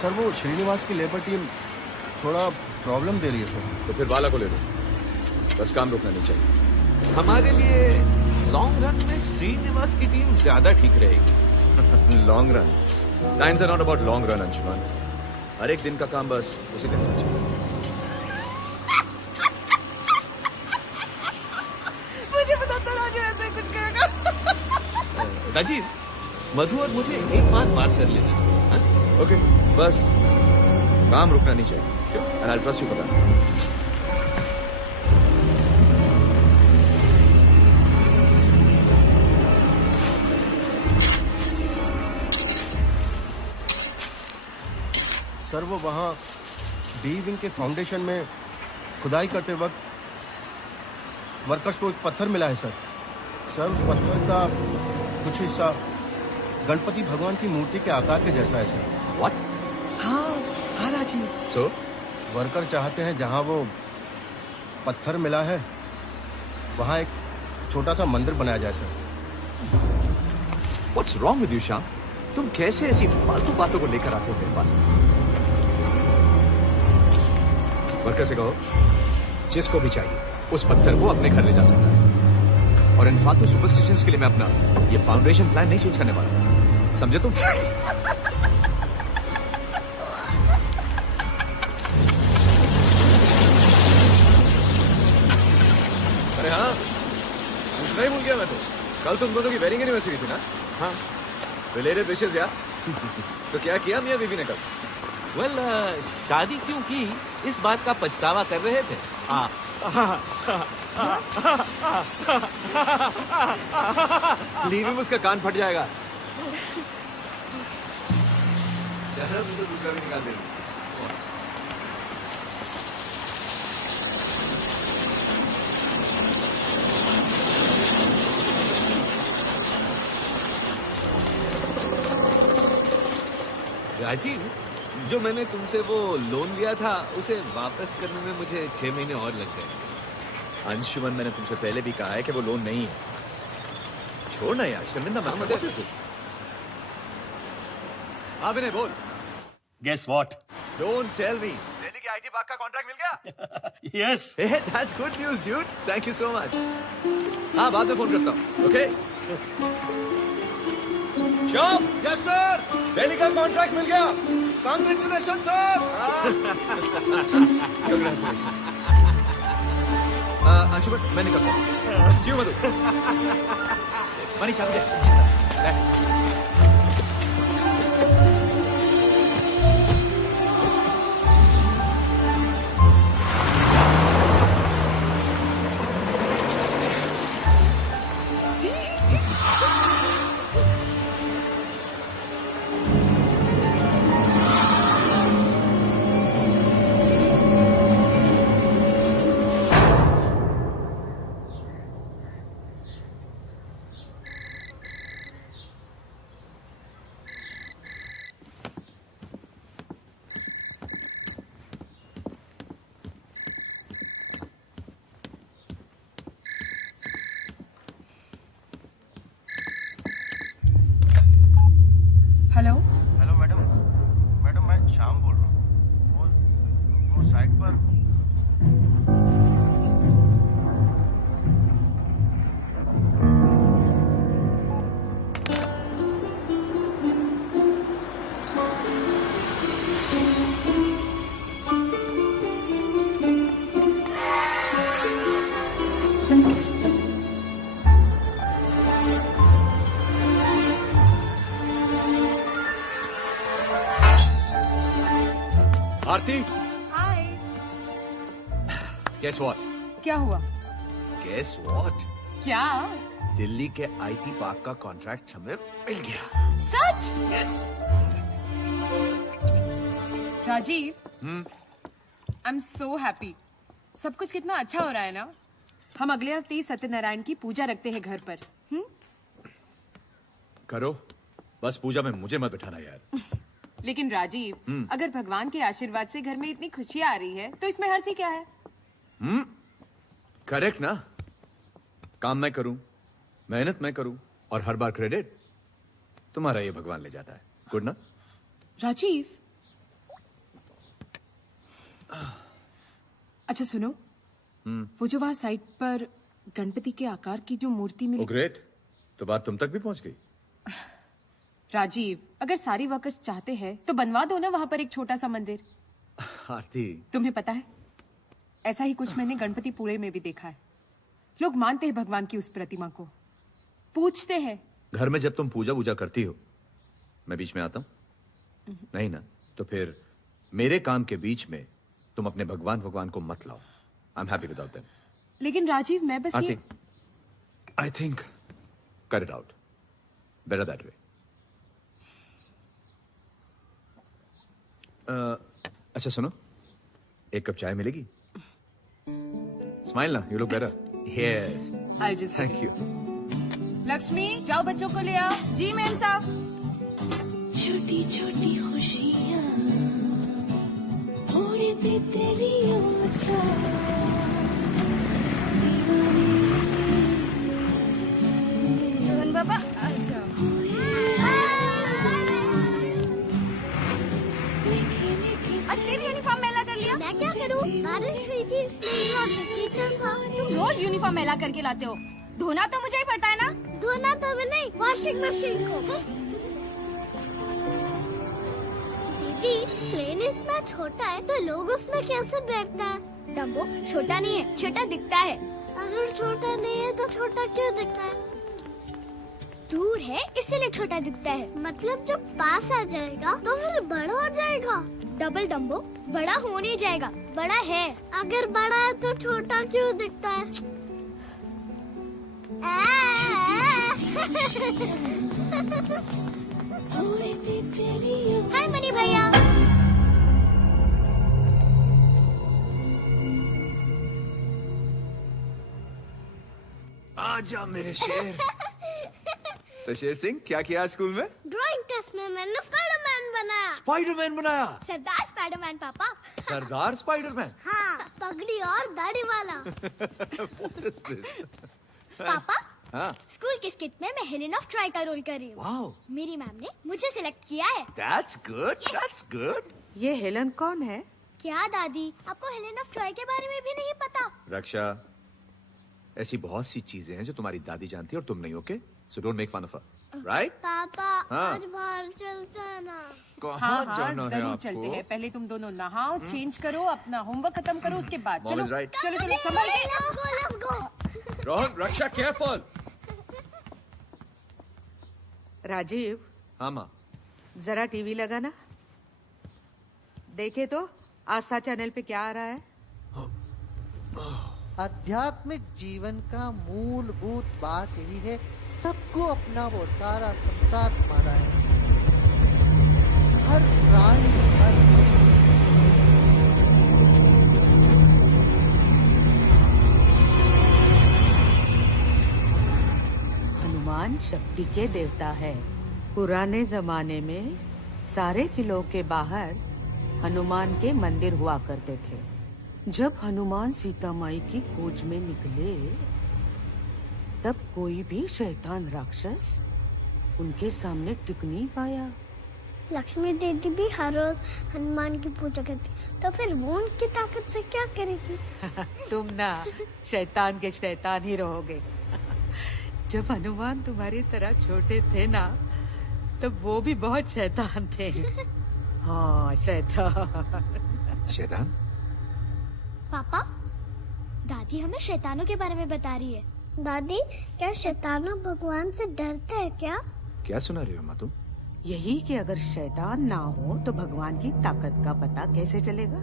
Sir वो श्रीनिवास की labour team थोड़ा प्रॉब्लम दे रही है सर। तो फिर वाला को ले लो, बस काम रुकना नहीं चाहिए। हमारे लिए लॉन्ग रन में श्रीनिवास की टीम ज्यादा ठीक रहेगी। Long run lines are not about long run Anshuman, हर एक दिन का काम बस उसी दिन होना चाहिए। मुझे पता था राजू ऐसे कुछ करेगा। राजीव, मधु और मुझे एक बात कर लेना। ओके, बस काम रुकना नहीं चाहिए। And I trust you for that. Sir वो वहाँ डी विंग के फाउंडेशन में खुदाई करते वक्त वर्कर्स को एक पत्थर मिला है सर। सर उस पत्थर का कुछ हिस्सा गणपति भगवान की मूर्ति के आकार के जैसा है सर। व्हाट? हाँ राजीव। सो वर्कर चाहते हैं जहाँ वो पत्थर मिला है वहाँ एक छोटा सा मंदिर बनाया जाए sir. What's wrong with you Shyam? तुम कैसे ऐसी फालतू बातों को लेकर आते हो मेरे पास? वर्कर से कहो जिसको भी चाहिए उस पत्थर को अपने घर ले जा सकता है। और इन फालतू सुपरस्टिशंस के लिए मैं अपना ये फाउंडेशन प्लान नहीं चेंज करने वाला, समझे तुम? अरे हाँ, पूछना ही भूल गया मैं तो। कल तुम दोनों की वेडिंग एनिवर्सरी थी ना? हाँ, रिलेटेड विशेस यार। तो क्या किया मियां बीवी ने कल? वेल, शादी क्यों की इस बात का पछतावा कर रहे थे। लीवी में उसका कान फट जाएगा। चलो तो दूसरा भी निकाल दे। राजीव, जो मैंने तुमसे वो लोन लिया था उसे वापस करने में मुझे 6 महीने और लग गए। अंशुमन, मैंने तुमसे पहले भी कहा है कि वो लोन नहीं है। छोड़ना यार, शर्मिंदा मत कर। हाँ विनय बोल। Guess what? Don't tell me. Delhi के आईटी पार्क का कॉन्ट्रैक्ट मिल गया? Yes. Hey, that's good news, dude. Thank you so much. हाँ, बाद में फोन करता हूँ। Okay? Shyam. Yes sir. Delhi का कॉन्ट्रैक्ट मिल गया। Congratulation sir. अंशुमन, मैं निकलता हूँ। See you, Madhu. मनी चाबी दे। जी sir. Hello hello madam, madam मैं श्याम बोल रहा हूँ। वो साइट पर आरती, हाय। guess what? क्या हुआ? Guess what? क्या? दिल्ली के आईटी पार्क का कॉन्ट्रैक्ट हमें मिल गया। सच? Yes. Rajiv, I am so happy. सब कुछ कितना अच्छा हो रहा है ना। हम अगले हफ्ते ही सत्यनारायण की पूजा रखते हैं घर पर। करो, बस पूजा में मुझे मत बिठाना यार। लेकिन राजीव, अगर भगवान के आशीर्वाद से घर में इतनी खुशियां आ रही है तो इसमें हंसी क्या है? करेक्ट ना। काम मैं करूं, मेहनत मैं करूं, और हर बार क्रेडिट तुम्हारा ये भगवान ले जाता है। गुड ना? राजीव, अच्छा सुनो, वो जो वहां साइट पर गणपति के आकार की जो मूर्ति ओ मिली। ग्रेट, तो बात तुम तक भी पहुंच गई। राजीव, अगर सारी वर्कर्स चाहते हैं तो बनवा दो ना वहां पर एक छोटा सा मंदिर। आरती, तुम्हें पता है, ऐसा ही कुछ मैंने गणपति पुणे में भी देखा है। लोग मानते हैं भगवान की उस प्रतिमा को, पूछते हैं। घर में जब तुम पूजा वूजा करती हो, मैं बीच में आता हूं? नहीं ना? तो फिर मेरे काम के बीच में तुम अपने भगवान को मत लाओ। I am happy without them. लेकिन राजीव, मैं बस ये I think cut it out, better that way. अच्छा सुनो, एक कप चाय मिलेगी? स्माइल ना, you look better. Yes, I'll just go. Thank you. Lakshmi, जाओ बच्चों को ले आओ। जी मैम साहब। छोटी छोटी खुशियाँ उड़ती तेरियों सा रोहन बाबा आ जाओ। आज फिर यूनिफॉर्म मैला कर लिया। मैं क्या करूं? बारिश हुई थी, किचन था। तुम रोज यूनिफॉर्म मैला करके लाते हो, धोना तो मुझे ही पड़ता है ना। धोना तो भी नहीं, वॉशिंग मशीन को। दीदी, प्लेन इतना छोटा है तो लोग उसमें कैसे बैठता है? डम्बो छोटा नहीं है, छोटा दिखता है। अगर छोटा नहीं है तो छोटा क्यों दिखता है? दूर है इसलिए छोटा दिखता है। मतलब जब पास आ जाएगा तो फिर बड़ा हो जाएगा। डबल डम्बो बड़ा हो नहीं जाएगा, बड़ा है। अगर बड़ा है तो छोटा क्यों दिखता है? हाय मनी भैया। आजा मेरे शेर। तो शेर सिंह, क्या किया आज स्कूल में? ड्राइंग टेस्ट में मैंने स्पाइडरमैन बनाया। स्पाइडरमैन बनाया? सरदार स्पाइडरमैन पापा। सरदार स्पाइडरमैन? हाँ, पगड़ी और दाढ़ी वाला। What is this? पापा, हाँ, स्कूल की स्किट में मैं हेलेन ऑफ ट्रॉय का रोल कर रही हूँ। वाओ, मेरी मैम ने मुझे सिलेक्ट किया है। that's good, that's good. ये हेलन कौन है? क्या दादी, आपको हेलेन ऑफ ट्रॉय के बारे में भी नहीं पता? रक्षा, ऐसी बहुत सी चीजें हैं जो तुम्हारी दादी जानती है और तुम नहीं। Okay, so don't make fun of her, right? पापा, हाँ। आज बाहर चलते हैं ना। कहाँ जाना है जरूर आपको? चलते हैं। पहले तुम दोनों नहाओ, चेंज करो, अपना होमवर्क खत्म करो, उसके बाद Mom चलो is right. चलो चलो संभल के। Let's go. Rohan, Raksha, careful. Rajiv, हाँ माँ। जरा टीवी लगाना, देखे तो आस्था चैनल पे क्या आ रहा है। आध्यात्मिक जीवन का मूलभूत बात यही है, सबको अपना वो सारा संसार तुम्हारा है। हर प्राणी, हर हनुमान शक्ति के देवता है। पुराने जमाने में सारे किलों के बाहर हनुमान के मंदिर हुआ करते थे। जब हनुमान सीता माई की खोज में निकले तब कोई भी शैतान राक्षस उनके सामने टिक नहीं पाया। लक्ष्मी दीदी भी हर रोज हनुमान की पूजा करती, तो फिर वो उनकी ताकत से क्या करेगी? तुम ना शैतान के शैतान ही रहोगे। जब हनुमान तुम्हारी तरह छोटे थे ना, तब वो भी बहुत शैतान थे। हाँ, शैतान। शैतान? पापा, दादी हमें शैतानों के बारे में बता रही है। दादी, क्या शैतानों भगवान से डरते हैं क्या? क्या सुना रही हो माँ तुम? यही कि अगर शैतान ना हो तो भगवान की ताकत का पता कैसे चलेगा?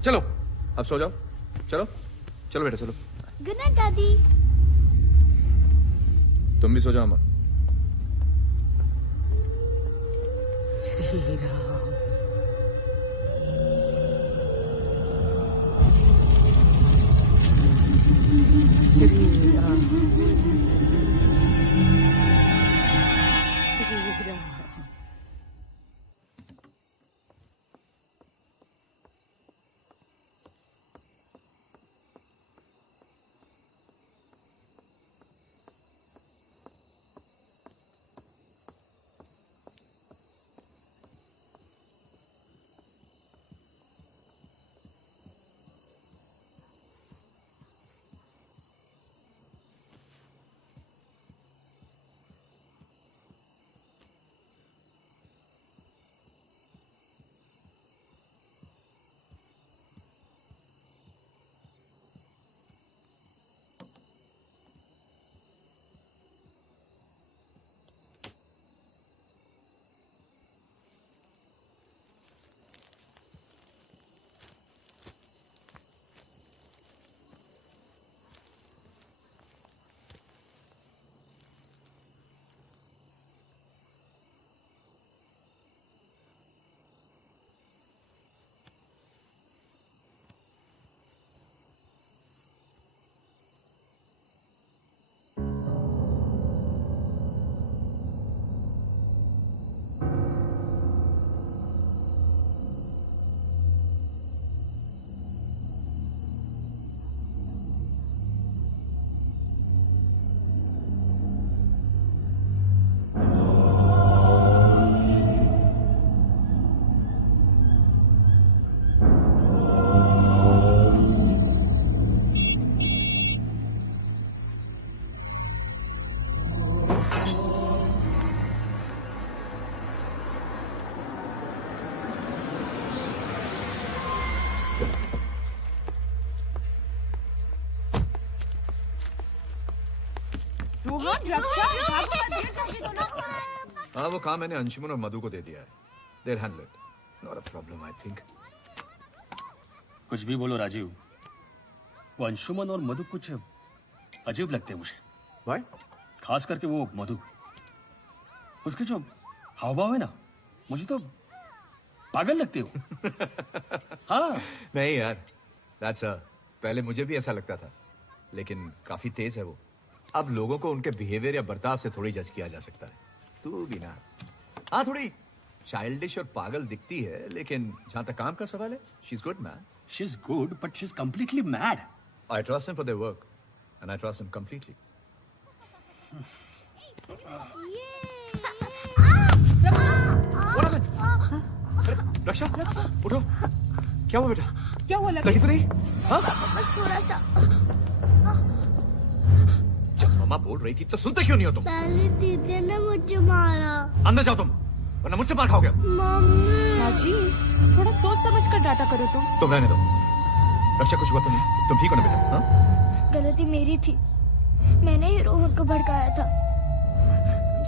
चलो अब सो जाओ। चलो चलो बेटा चलो। गुड नाइट दादी। तुम भी सो जाओ अम्मा। श्री राम। श्री राम। श्री राम। रोहन, रक्षा, भागो मत, गिर जाओगे दोनों। हाँ वो काम मैंने अंशुमन और मधु को दे दिया है। They'll handle it. Not a problem, I think. कुछ भी बोलो राजीव, वो अंशुमन और मधु कुछ अजीब लगते हैं मुझे। Why? खास करके वो मधु, उसके जो हाव भाव है ना, मुझे तो पागल लगते हो। हाँ नहीं यार, that's पहले मुझे भी ऐसा लगता था, लेकिन काफी तेज है वो। अब लोगों को उनके बिहेवियर या बर्ताव से थोड़ी जज किया जा सकता है। तू भी ना, हाँ थोड़ी चाइल्डिश और पागल दिखती है, लेकिन जहां तक काम का सवाल है, she's good man. she's good but she's completely mad. I trust them for their work, and I trust them completely. रक्षा, रक्षा, उठो। क्या हुआ बेटा? क्या हुआ? लगी तो नहीं? हाँ? बस थोड़ा सा। जब मम्मा बोल रही थी तो सुनते क्यों नहीं हो तुम? पहले दीदी ने मुझे मारा। अंदर जाओ तुम, वरना मुझसे मार खाओगे। मम्मी। राजीव, थोड़ा सोच समझ कर डाटा करो तुम रहने दो। रक्षा कुछ हुआ तो नहीं? तुम ठीक हो ना बेटा? हाँ? गलती मेरी थी, मैंने ही रोहन को भड़काया था।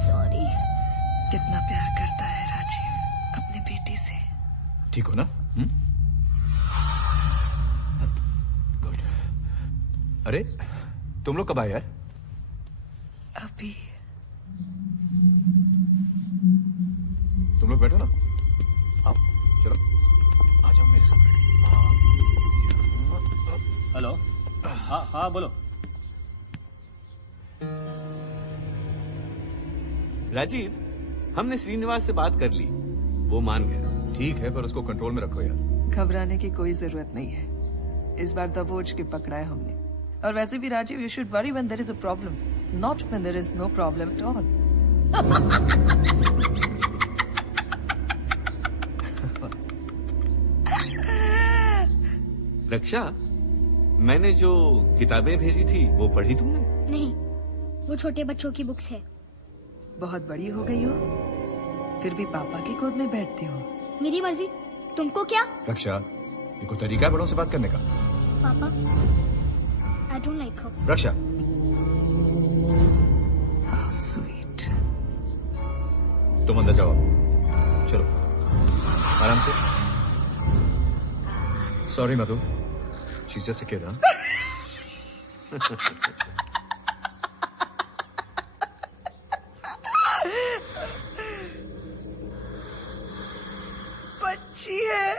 सॉरी। कितना प्यार करता है राजीव अपनी बेटी से। ठीक हो ना? गुड। अरे तुम लोग कब आए यार? अभी। तुम लोग बैठो ना, आओ चलो, आ जाओ मेरे साथ। हेलो, हाँ हाँ बोलो। राजीव, हमने श्रीनिवास से बात कर ली, वो मान गया। ठीक है, पर उसको कंट्रोल में रखो यार। घबराने की कोई जरूरत नहीं है, इस बार दबोच के पकड़ा है हमने। और वैसे भी Rajiv, you should worry when there is a problem, not when there is no problem at all. रक्षा, मैंने जो किताबें भेजी थी वो पढ़ी तुमने? नहीं, वो छोटे बच्चों की बुक्स है। बहुत बड़ी हो गई हो, फिर भी पापा की गोद में बैठती हो। मेरी मर्जी, तुमको क्या? रक्षा, ये कोई तरीका है बड़ों से बात करने का? पापा, I don't like her. Raksha, How sweet. तुम अंदर जाओ। चलो, आराम से। Sorry Madhu, she's just a kid, huh? बच्ची है।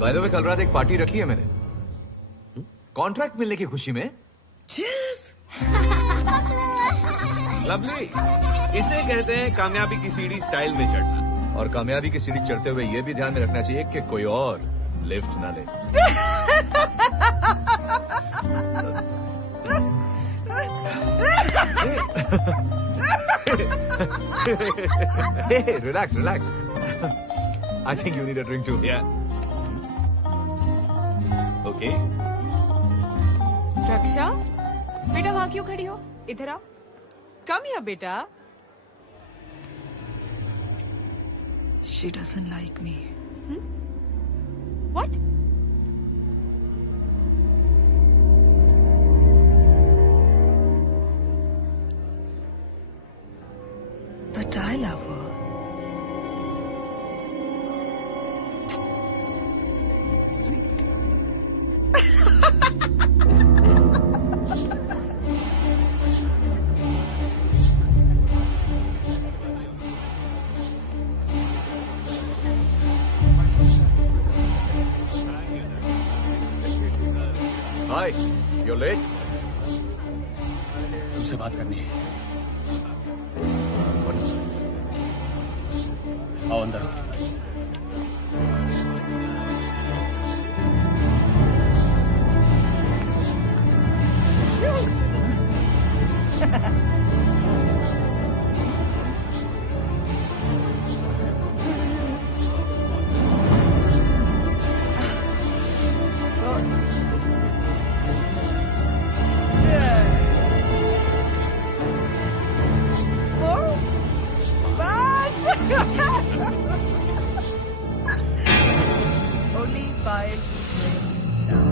बाय द वे, कल रात एक पार्टी रखी है मैंने, कॉन्ट्रैक्ट मिलने की खुशी में। Cheers. लवली, इसे कहते हैं कामयाबी की सीढ़ी स्टाइल में चढ़ना। और कामयाबी की सीढ़ी चढ़ते हुए ये भी ध्यान में रखना चाहिए कि कोई और लिफ्ट ना ले। Hey, relax, relax. I think you need a drink too. Yeah. Okay. रक्षा, बेटा वहां क्यों खड़ी हो? इधर आओ। कम या बेटा। She doesn't like me. What? But I love her. Sweet. Hi, you're late. तुमसे बात करनी है। आओ अंदर आओ। Only 5 minutes now.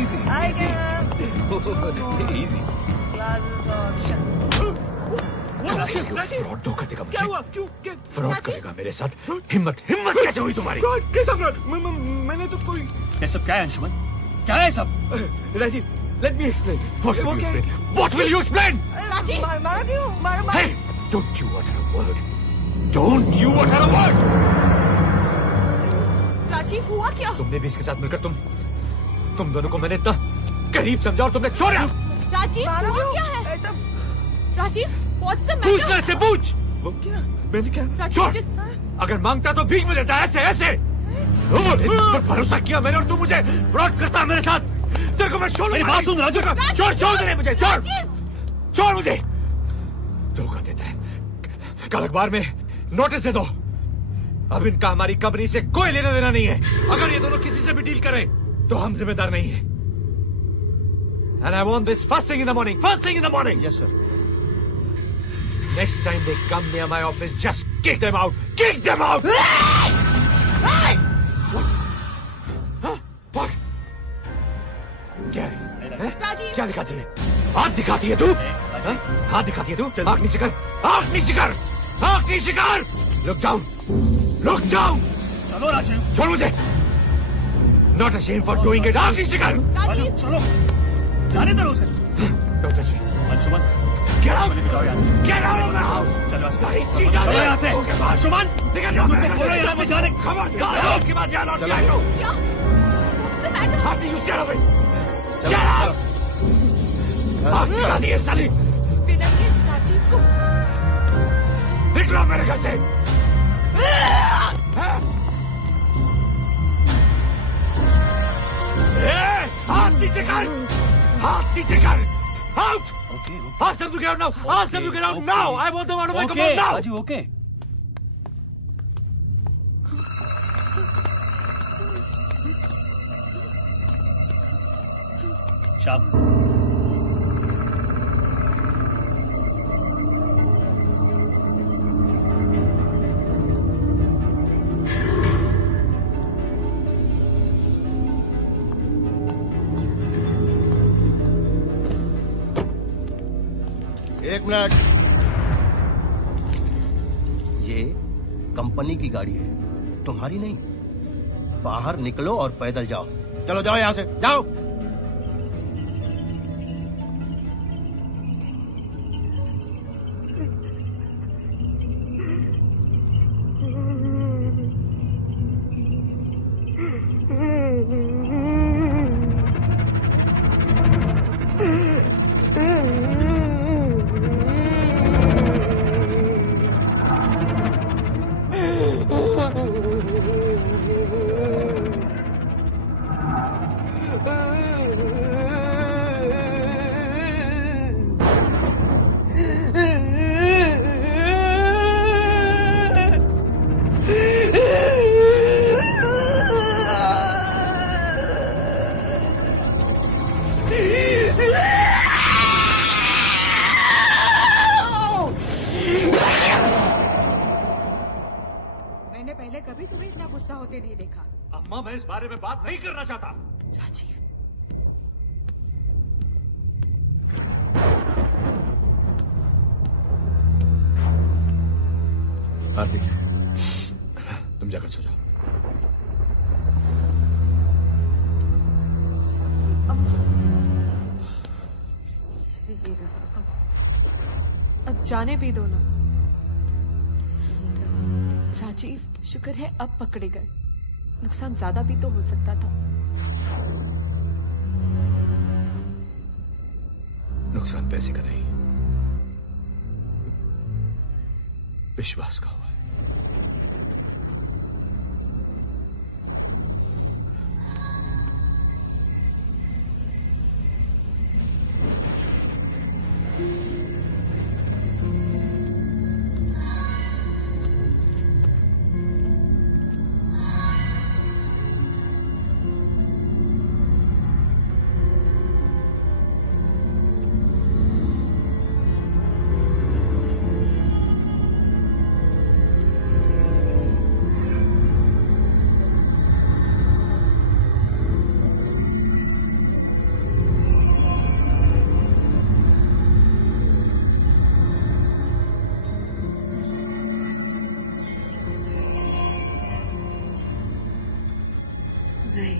Easy. I can Easy. glasses of fraud धोखा देगा मुझे। क्या हुआ? क्यों? क्या? फ्रॉड करेगा मेरे साथ? हिम्मत कैसे हुई तुम्हारी? फ्रॉड? कैसा फ्रॉड? मैंने तो कोई। ये सब क्या है अंशुमन? क्या है सब? Rajiv, let me explain. What will you explain? What will you explain? Rajiv, मारा क्यों? मारा। Hey, don't you utter a word. Don't you utter a word. Rajiv, हुआ क्या? तुमने भी इसके साथ मिलकर तुम दोनों को मैंने इतना करीब समझा और तुमने छोड़ा। राजीव, हुआ क्या है? ऐसा राजीव, what's the पूछ matter? ले से पूछ। वो क्या? मैंने क्या? राजीव, छोड़। just अगर मांगता तो भीख में देता, ऐसे ऐसे। पर भरोसा किया मैंने और तू मुझे फ्रॉड करता है मेरे साथ। तेरे को मैं छोड़। मेरी बात सुन राजू। छोड़ दे मुझे, छोड़ मुझे। धोखा देता है। कल अखबार में नोटिस दे दो। अब इनका हमारी कंपनी से कोई लेना देना नहीं है। अगर ये दोनों किसी से भी डील करें तो हम जिम्मेदार नहीं है। And I want this first thing in the morning. First thing in the morning. Yes, sir. Next time they come near my office, just kick them out. Kick them out. What? क्या है? राजीव। क्या दिखाती है? हाथ दिखाती है तू? हाथ दिखाती है तू? आँख नीचे कर, आँख नीचे कर, आँख नीचे कर। Look down, look down. चलो राजीव। छोड़ मुझे। Not ashamed for doing it. आँख नीचे कर। राजीव चलो, जाने दो उसे। Don't touch me. Anshuman, Get out. निकल यहाँ से। Get out of my house. चलो यहाँ से। सारी चीज़ें चलो यहाँ से। ओके, बाहर। अंशुमन, निकल जाओ मेरे बोलो यहाँ से जाने। खबरदार उसके बाद यहाँ लौट के आई हो। क्या? What's the matter? How do you stand over it? Get out! आँख दिखा दी है साली। विनय ने राजीव को निकलो मेरे घर से। हाथ नीचे कर, हाथ नीचे कर। Out. Ask them to get out now. Ask them to get out now. I want them out of my compound now. Rajiv okay. शाम। एक मिनट। ये कंपनी की गाड़ी है, तुम्हारी नहीं। बाहर निकलो और पैदल जाओ। चलो जाओ यहां से, जाओ। मैंने पहले कभी तुम्हें इतना गुस्सा होते नहीं देखा। अम्मा मैं इस बारे में बात नहीं करना चाहता। राजीव, आरती, तुम जाकर सो जाओ। अब जाने भी दो ना। राजीव, शुक्र है अब पकड़े गए। नुकसान ज्यादा भी तो हो सकता था। नुकसान पैसे का नहीं, विश्वास का हुआ है। नहीं,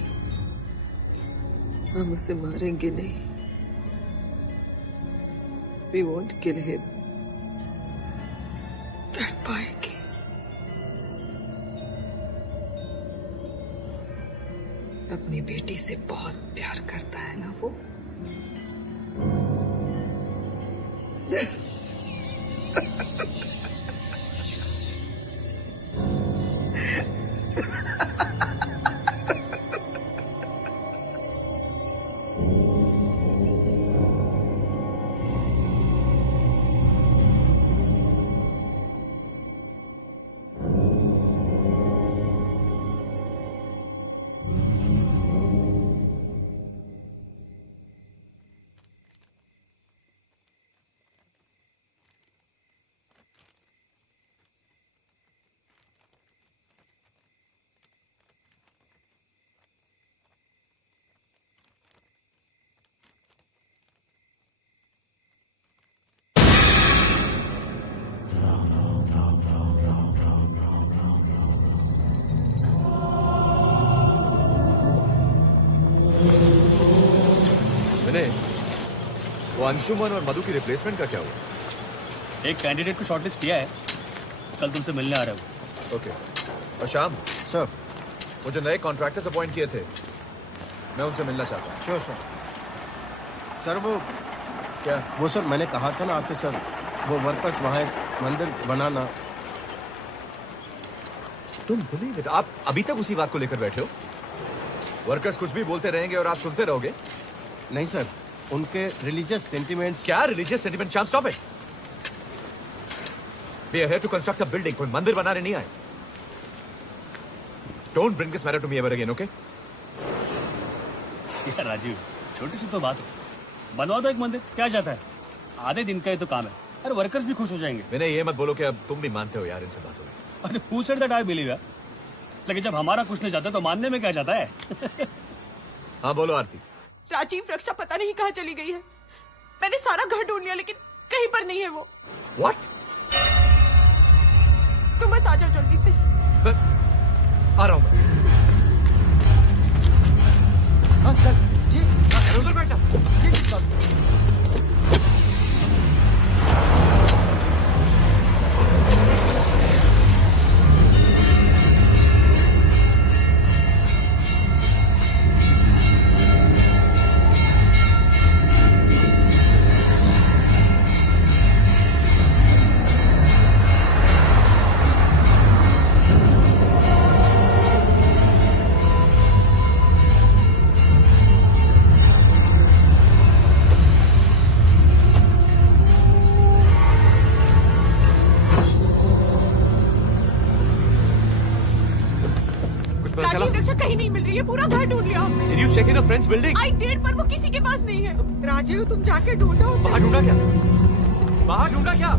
हम उसे मारेंगे नहीं। We won't kill him. तड़पाएंगे। अपनी बेटी से बहुत प्यार करता है ना वो। वो अंशुमन और मधु की रिप्लेसमेंट का क्या हुआ? एक कैंडिडेट को शॉर्टलिस्ट किया है, कल तुमसे मिलने आ रहा हूँ। ओके। और शाम सर, वो जो नए कॉन्ट्रैक्टर्स अपॉइंट किए थे, मैं उनसे मिलना चाहता हूँ। Sure sir. सर वो क्या? वो सर मैंने कहा था ना आपसे सर, वो वर्कर्स वहाँ एक मंदिर बनाना। तुम बिलीव इट, आप अभी तक उसी बात को लेकर बैठे हो? वर्कर्स कुछ भी बोलते रहेंगे और आप सुनते रहोगे? नहीं सर, उनके रिलीजियस सेंटिमेंट्स। क्या religious sentiment? Shyam stop it. We are here to construct a building, कोई मंदिर बनाने नहीं आए। Don't bring this matter to me ever again, okay? यार राजीव, छोटी सी तो बात है, बनवा दो एक मंदिर, क्या जाता है? आधे दिन का ही तो काम है। अरे वर्कर्स भी खुश हो जाएंगे। मैंने ये मत बोलो कि अब तुम भी मानते हो यार इन सब बातों में। अरे who said that I believe यार? लेकिन जब हमारा कुछ नहीं जाता तो मानने में क्या जाता है? हाँ बोलो आरती। राजीव, रक्षा पता नहीं कहाँ चली गई है। मैंने सारा घर ढूंढ लिया लेकिन कहीं पर नहीं है वो। What? तुम बस आ जाओ जल्दी से। आ रहा हूं मैं। हाँ चल जी, उधर बैठना। जी जी साहब। राजीव, रक्षा कहीं नहीं मिल रही है। पूरा घर ढूंढ लिया हमने। Did you check in a friend's building? I date पर वो किसी के पास नहीं है। राजीव, तुम जाके ढूंढो उसे। बाहर ढूंढा क्या? बाहर ढूंढा क्या?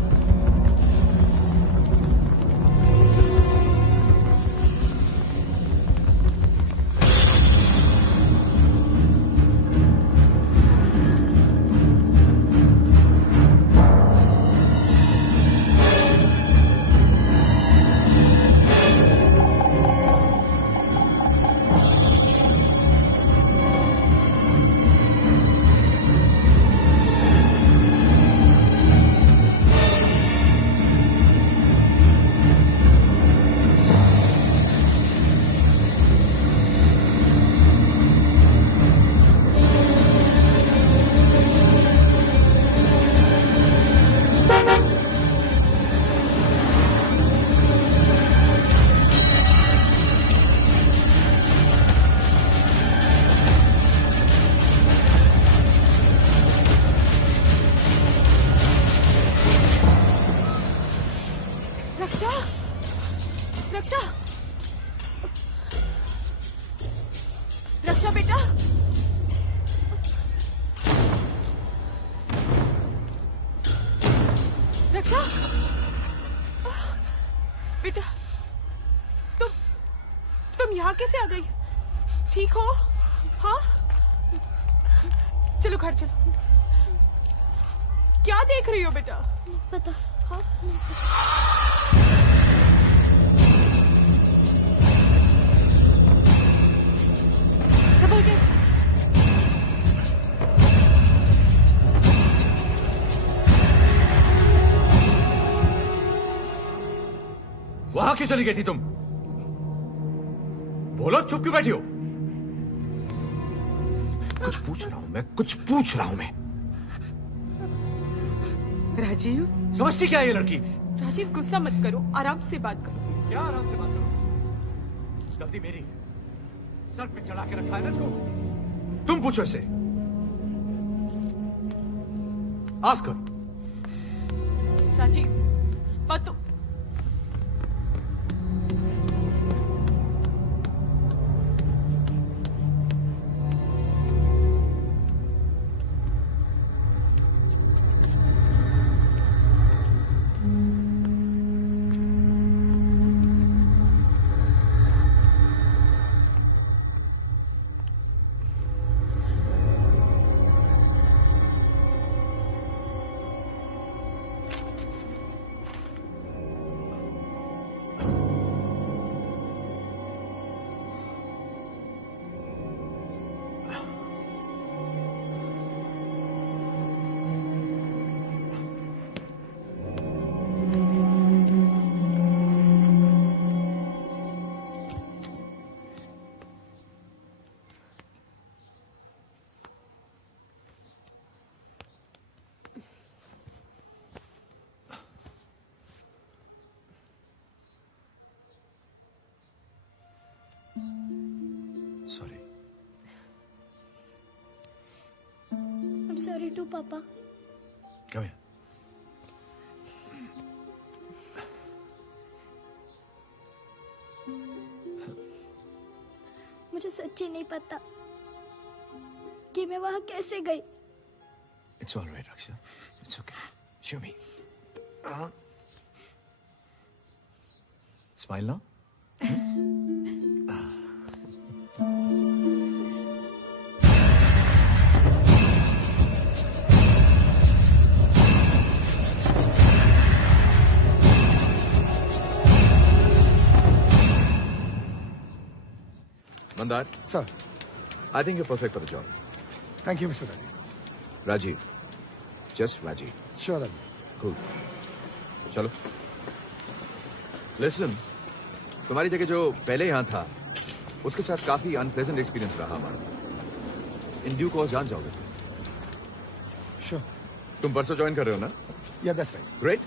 रक्षा, रक्षा, रक्षा बेटा। रक्षा, बेटा, तुम यहाँ कैसे आ गई? ठीक हो? हाँ, चलो घर चलो। क्या देख रही हो बेटा? पता। हाँ? संभल के। वहां क्यों चली गई थी तुम? बोलो, चुप क्यों बैठी हो? कुछ पूछ रहा हूं मैं, कुछ पूछ रहा हूं मैं। राजीव, समझती क्या है ये लड़की? राजीव, गुस्सा मत करो, आराम से बात करो। क्या आराम से बात करो? गलती मेरी है। सर पे चढ़ा के रखा है ना इसको। तुम पूछो इसे। आस्क कर। राजीव, बात तो sorry too, Papa. Come here. मुझे सच्ची नहीं पता कि मैं वहां कैसे गई. It's all right, Raksha. It's okay. Show me. Smile now. Mandar, Sir, I think you're perfect for the job. thank you, Mr. Rajiv. Rajiv. Just Rajiv. Sure, Rajiv. Cool. चलो. Listen, तुम्हारी जगह जो पहले यहाँ था, उसके साथ काफी अनप्लेजेंट एक्सपीरियंस रहा हमारा. इन ड्यू कोर्स जान जाओगे. Sure. तुम परसों ज्वाइन कर रहे हो ना? Yeah, that's right. Great.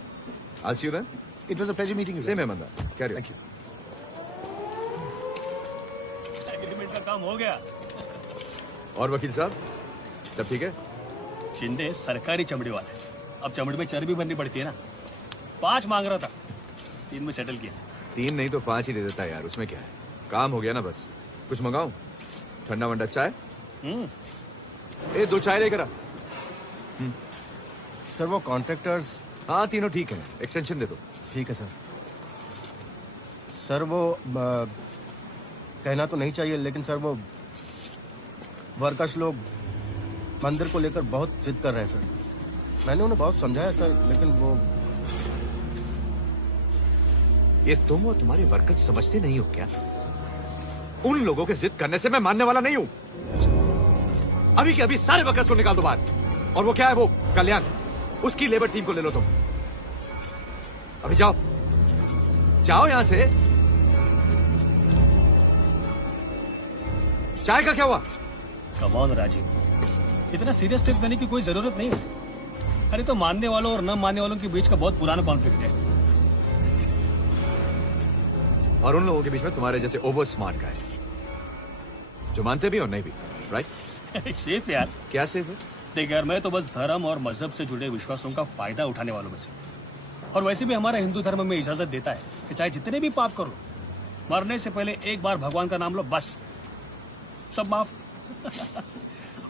I'll see you then. It was a pleasure meeting you. Same है मंदा. Carry on. Thank you. Agreement का काम हो गया. और वकील साहब, सब ठीक है? शिंदे सरकारी चमड़ी वाला है. अब चमड़ी में चर्बी भरनी पड़ती है ना. 5 मांग रहा था, 3 में सेटल किया. 3 नहीं तो 5 ही दे देता यार. उसमें क्या है? काम हो गया ना बस. कुछ मंगाऊं? ठंडा वंडा चाय? ए 2 चाय लेकर आ. सर वो कॉन्ट्रैक्टर्स. हाँ तीनों ठीक है. एक्सटेंशन दे दो. ठीक है सर. सर वो कहना तो नहीं चाहिए लेकिन सर वो वर्कर्स लोग मंदिर को लेकर बहुत जिद कर रहे हैं सर. मैंने उन्हें बहुत समझाया सर लेकिन वो. ये तुम और तुम्हारे वर्कर्स समझते नहीं हो क्या? उन लोगों के जिद करने से मैं मानने वाला नहीं हूं. अभी के अभी सारे वर्कर्स को निकाल दो बाहर. और वो क्या है वो कल्याण, उसकी लेबर टीम को ले लो तुम. अभी जाओ जाओ यहां से. चाय का क्या हुआ? कम ऑन राजीव, इतना सीरियस स्टेप लेने की कोई जरूरत नहीं है. अरे तो मानने वालों और न मानने वालों के बीच का बहुत पुराना कॉन्फ्लिक्ट है. और उन लोगों के बीच में तुम्हारे जैसे ओवर स्मार्ट का है जो मानते भी और नहीं भी. राइट? सेफ यार. क्या सेफ है? देख यार, मैं तो बस धर्म और मजहब से जुड़े विश्वासों का फायदा उठाने वालों में से. और वैसे भी हमारा हिंदू धर्म में इजाजत देता है कि चाहे जितने भी पाप कर लो, मरने से पहले एक बार भगवान का नाम लो, बस सब माफ.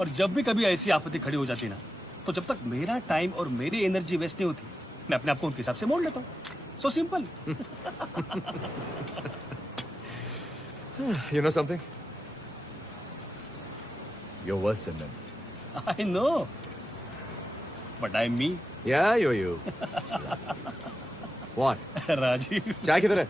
और जब भी कभी ऐसी आफतें खड़ी हो जाती ना, तो जब तक मेरा टाइम और मेरी एनर्जी वेस्ट नहीं होती, मैं अपने आप को उनके हिसाब से मोड़ लेता हूँ. So simple. You know something? You're worse than them. I know, but I'm me. Yeah, you're you. What? Rajiv, चाय किधर है?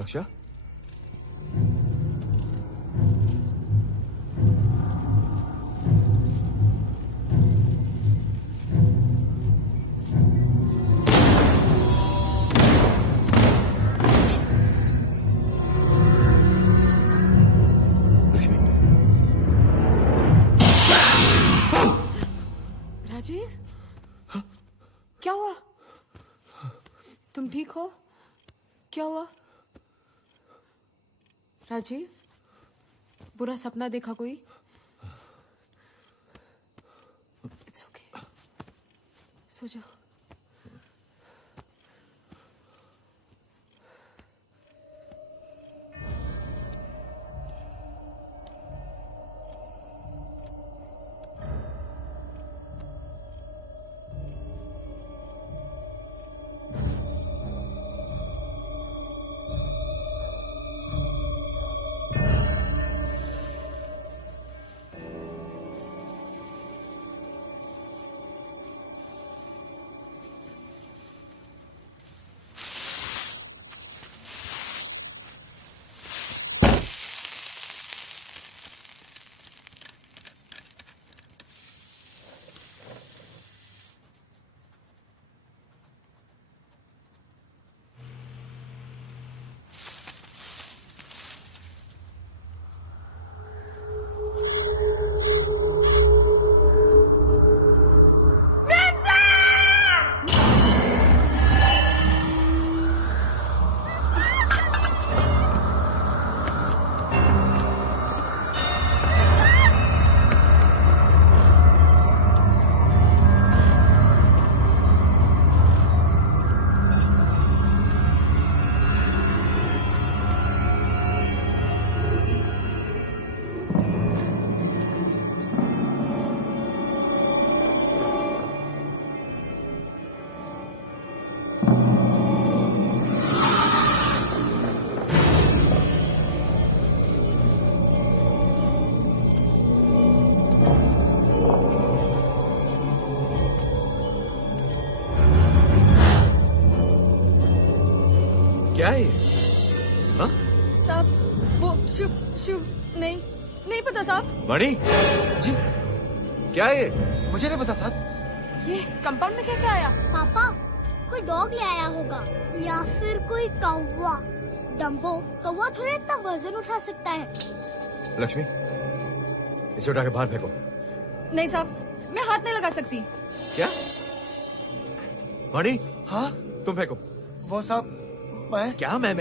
रक्षा? राजीव, क्या हुआ? तुम ठीक हो? क्या हुआ? राजीव, बुरा सपना देखा कोई? इट्स ओके, सो जाओ। क्या है? हाँ? साहब, वो शुभ नहीं पता साहब। मणि जी, क्या है? मुझे नहीं पता साहब। ये कंपाउंड में कैसे आया? पापा, कोई डॉग ले आया होगा या फिर कोई कौवा। डम्बो, कौवा थोड़ा इतना वजन उठा सकता है। लक्ष्मी, इसे उठा के बाहर फेंको। नहीं साहब, मैं हाथ नहीं लगा सकती। क्या? मणि, हाँ तुम फेंको। वो साहब, मैं क्या मैं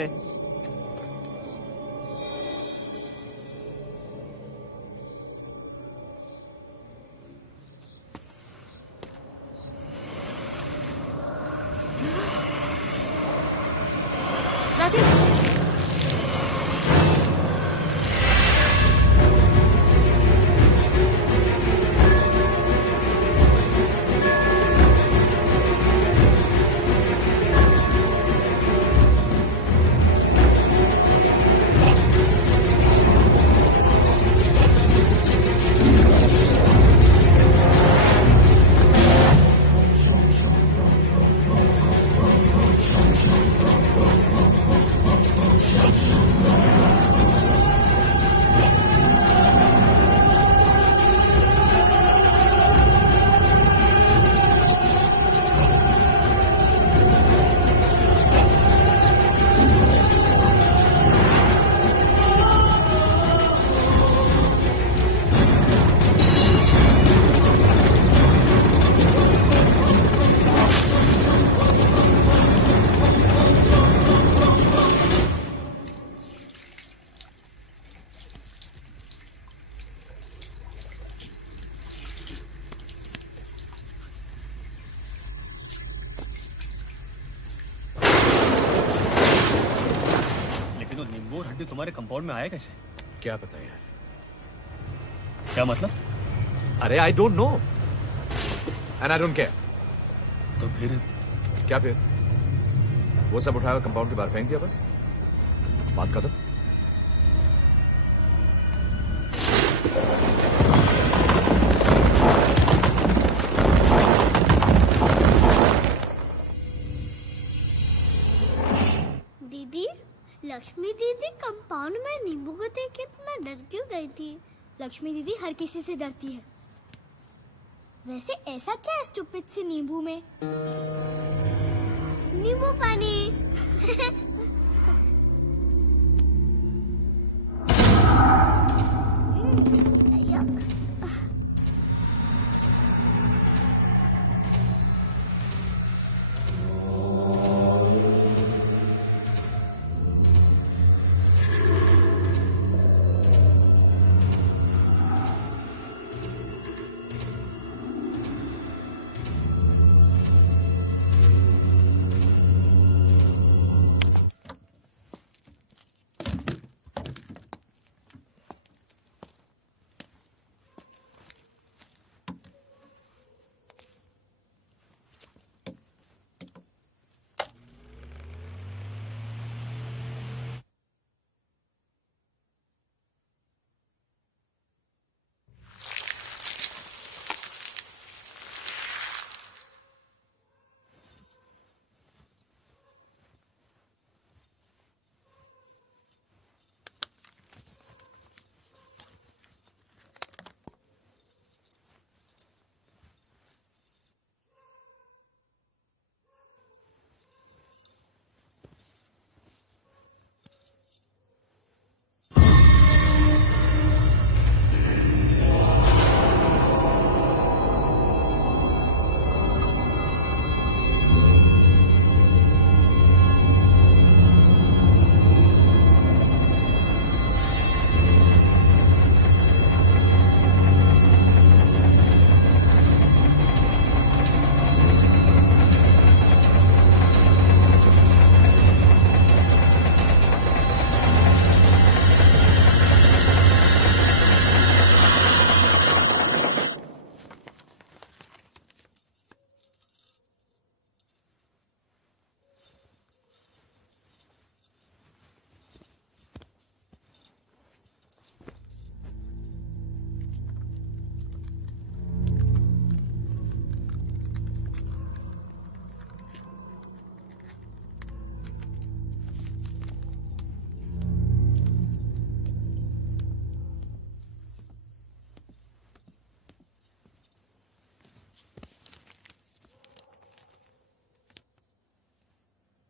राजीव, हड्डी तुम्हारे कंपाउंड में आया कैसे? क्या पता यार। क्या मतलब? अरे I don't know and I don't care. तो फिर क्या फिर? वो सब उठाया कंपाउंड के बाहर फेंक दिया, बस बात खत्म। दीदी, लक्ष्मी दीदी कंपाउंड में नींबू को देख के इतना डर क्यों गई थी? लक्ष्मी दीदी हर किसी से डरती है। वैसे ऐसा क्या है स्टूपिड सी नींबू में? नींबू पानी।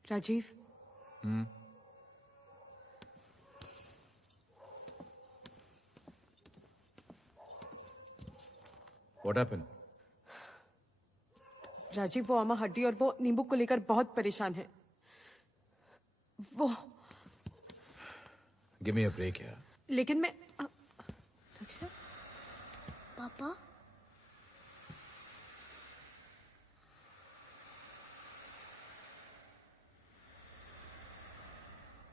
Rajiv, What happened? राजीव, वो अम्मा हड्डी और वो नींबू को लेकर बहुत परेशान है। वो Give me a break यार। लेकिन मैं रक्षा, पापा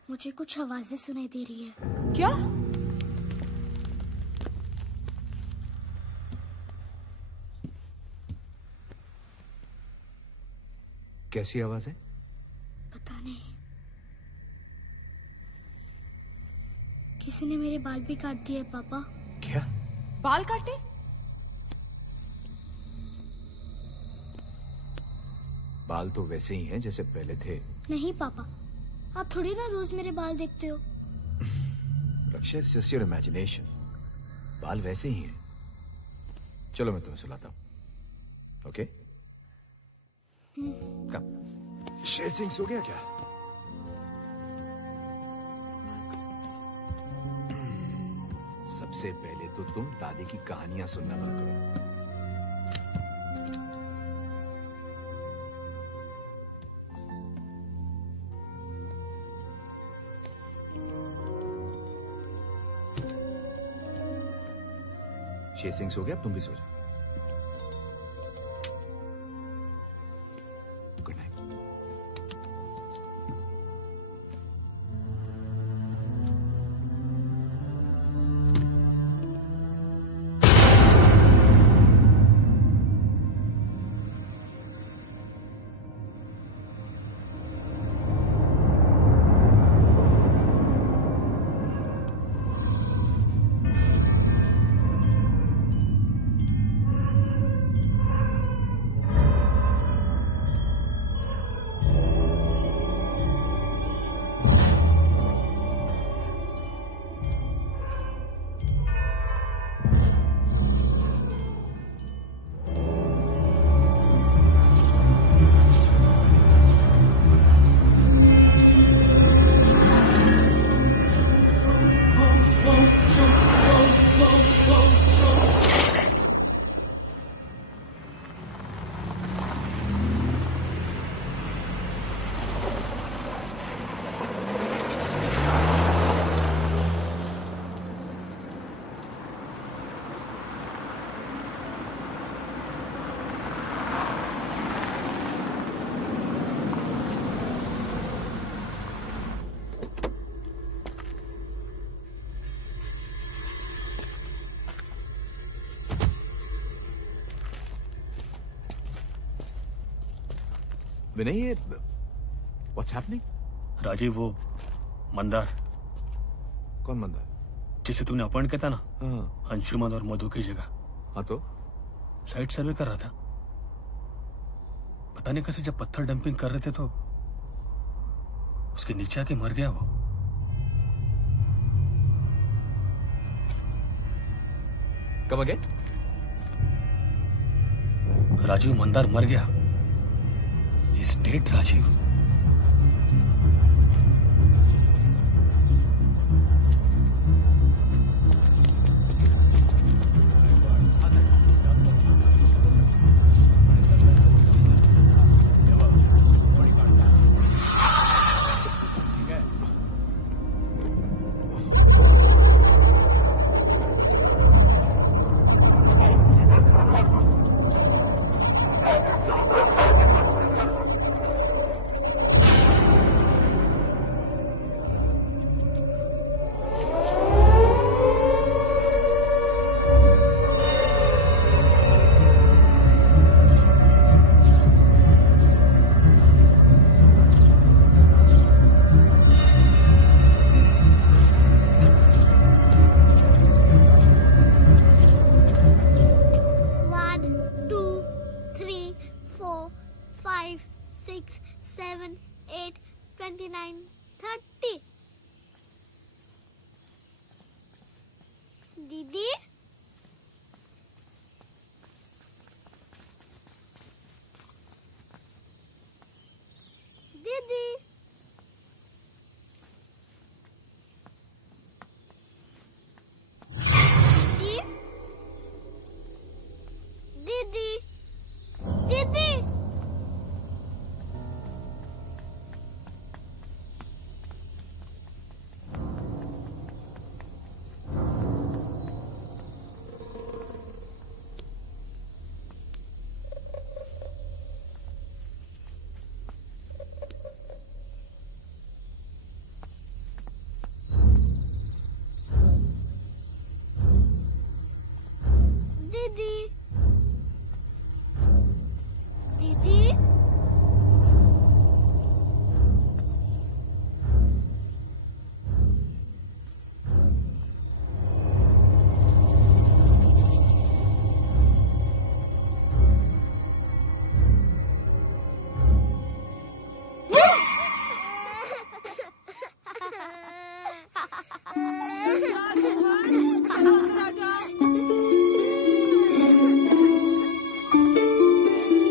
मुझे कुछ आवाजें सुनाई दे रही है। क्या? कैसी आवाज है? पता नहीं, किसी ने मेरे बाल भी काट दिए पापा। क्या? बाल काटे? बाल तो वैसे ही हैं जैसे पहले थे। नहीं पापा, आप थोड़ी ना रोज मेरे बाल देखते हो। रक्षा, it's just your imagination। बाल वैसे ही हैं। चलो मैं तुम्हें सुलाता हूँ। ओके? कम। शेर सिंह सो गया क्या? सबसे पहले तो तुम दादी की कहानियां सुनना बंद करो। शेर सिंह सो गया, अब तुम भी सो जाओ। Good night. विनय, ये व्हाट्स हैपनिंग? राजीव, वो मंदार। कौन मंदार? जिसे तुमने अपॉइंट किया था ना, अंशुमन और मधु की जगह। हाँ तो साइट सर्वे कर रहा था। पता नहीं कैसे जब पत्थर डंपिंग कर रहे थे तो उसके नीचे आके मर गया वो। Come again? राजीव, मंदार मर गया। Is dead, Rajiv. दीदी, दीदी, दीदी, दीदी, दीदी, दीदी,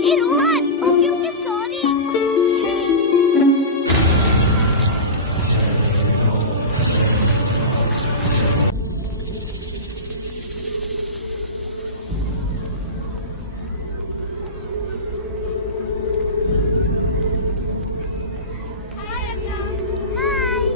ये Rohan, okay okay sorry. Hi Asha. Hi.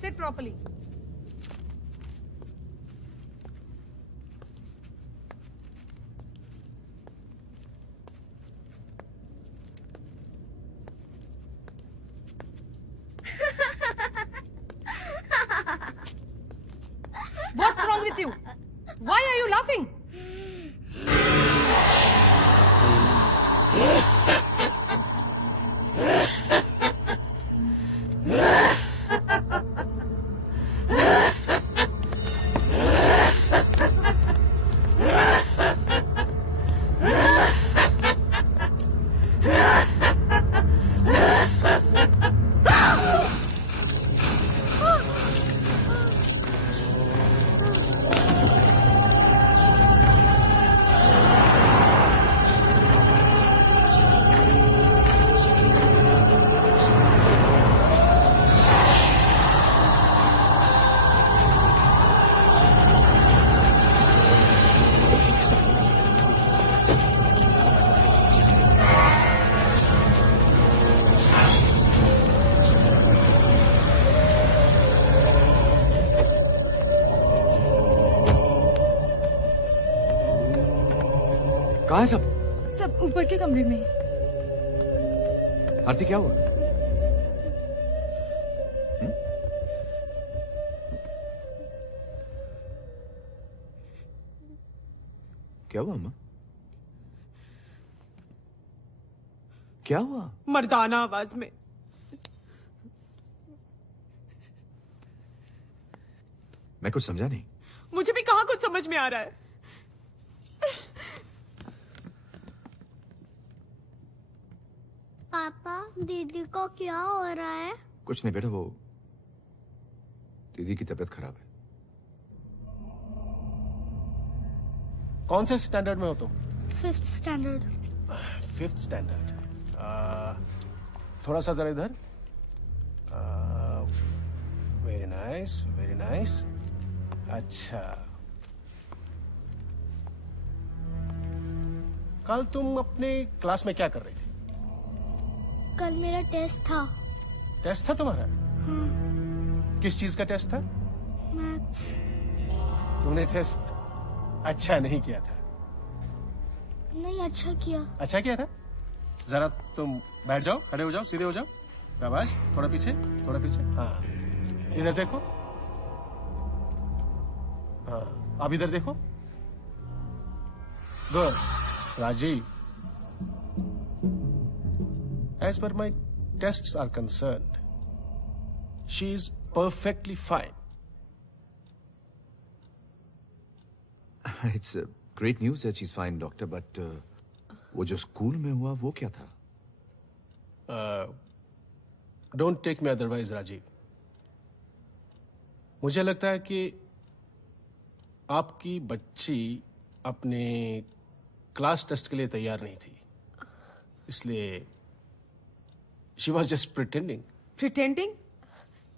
Sit properly. कहाँ है सब? सब ऊपर के कमरे में। आरती क्या हुआ? क्या हुआ अम्मा? क्या हुआ? मर्दाना आवाज में। मैं कुछ समझा नहीं। मुझे भी कहाँ कुछ समझ में आ रहा है। पापा, दीदी को क्या हो रहा है? कुछ नहीं बेटा, वो दीदी की तबीयत खराब है। कौन से स्टैंडर्ड में हो तुम? 5th standard. 5th standard. थोड़ा सा जरा इधर। Very nice, very nice. अच्छा, कल तुम अपने क्लास में क्या कर रही थी? कल मेरा टेस्ट था। टेस्ट था तुम्हारा? हाँ। किस चीज का टेस्ट था? मैथ्स। तुमने टेस्ट अच्छा नहीं किया था? नहीं, अच्छा किया। अच्छा किया था? जरा तुम बैठ जाओ, खड़े हो जाओ, सीधे हो जाओ। शाबाश, थोड़ा पीछे, थोड़ा पीछे। हाँ, इधर देखो। हाँ, अब इधर देखो। Good. Rajiv, as per my tests are concerned, she is perfectly fine. It's great news that she's fine, doctor, but वो जो स्कूल में हुआ वो क्या था? Don't take me otherwise, Rajiv. मुझे लगता है कि आपकी बच्ची अपने क्लास टेस्ट के लिए तैयार नहीं थी, इसलिए she was just pretending. Pretending?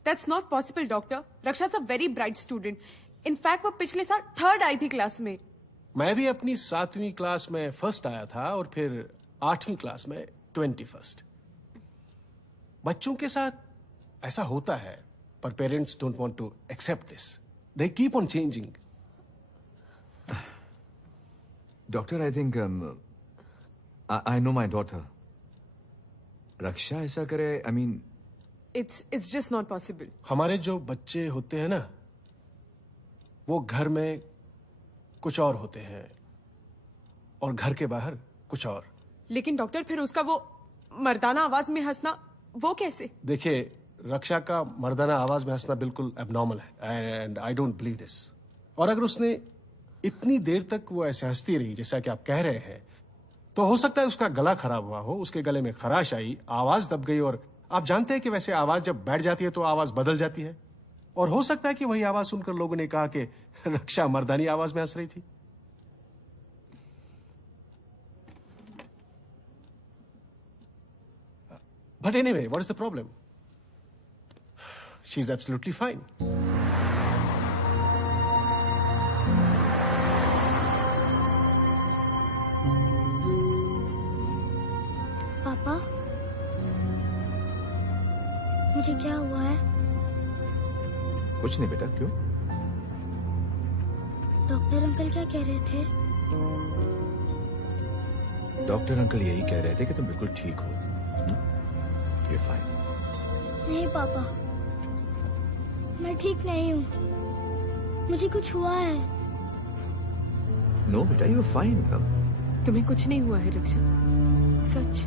That's not possible, doctor. Raksha's a very bright student. In fact, वो पिछले साल 3rd आई थी क्लास में। मैं भी अपनी 7वीं क्लास में फर्स्ट आया था और फिर 8वीं क्लास में 21st। बच्चों के साथ ऐसा होता है, पर parents don't want to accept this. They keep on changing. Doctor, I think I know my daughter. Raksha ऐसा करे, I mean It's just not possible. हमारे जो बच्चे होते हैं ना, वो घर में कुछ और होते हैं और घर के बाहर कुछ और। लेकिन डॉक्टर, फिर उसका वो मर्दाना आवाज में हंसना, वो कैसे? देखिए, रक्षा का मर्दाना आवाज में हंसना बिल्कुल एबनॉर्मल है and I don't believe this. और अगर उसने इतनी देर तक वो ऐसे हंसती रही जैसा कि आप कह रहे हैं, तो हो सकता है उसका गला खराब हुआ हो, उसके गले में खराश आई, आवाज दब गई। और आप जानते हैं कि वैसे आवाज जब बैठ जाती है तो आवाज बदल जाती है, और हो सकता है कि वही आवाज सुनकर लोगों ने कहा कि रक्षा मर्दानी आवाज में हंस रही थी। But anyway, what is the problem? She's absolutely fine. पापा, मुझे क्या हुआ है? कुछ नहीं बेटा, क्यों? डॉक्टर अंकल क्या कह रहे थे? डॉक्टर अंकल यही कह रहे थे कि तुम बिल्कुल ठीक हो। You're fine. नहीं पापा, मैं ठीक नहीं हूँ। मुझे कुछ हुआ है। No बेटा, you're fine. तुम्हें कुछ नहीं हुआ है रक्षा, सच।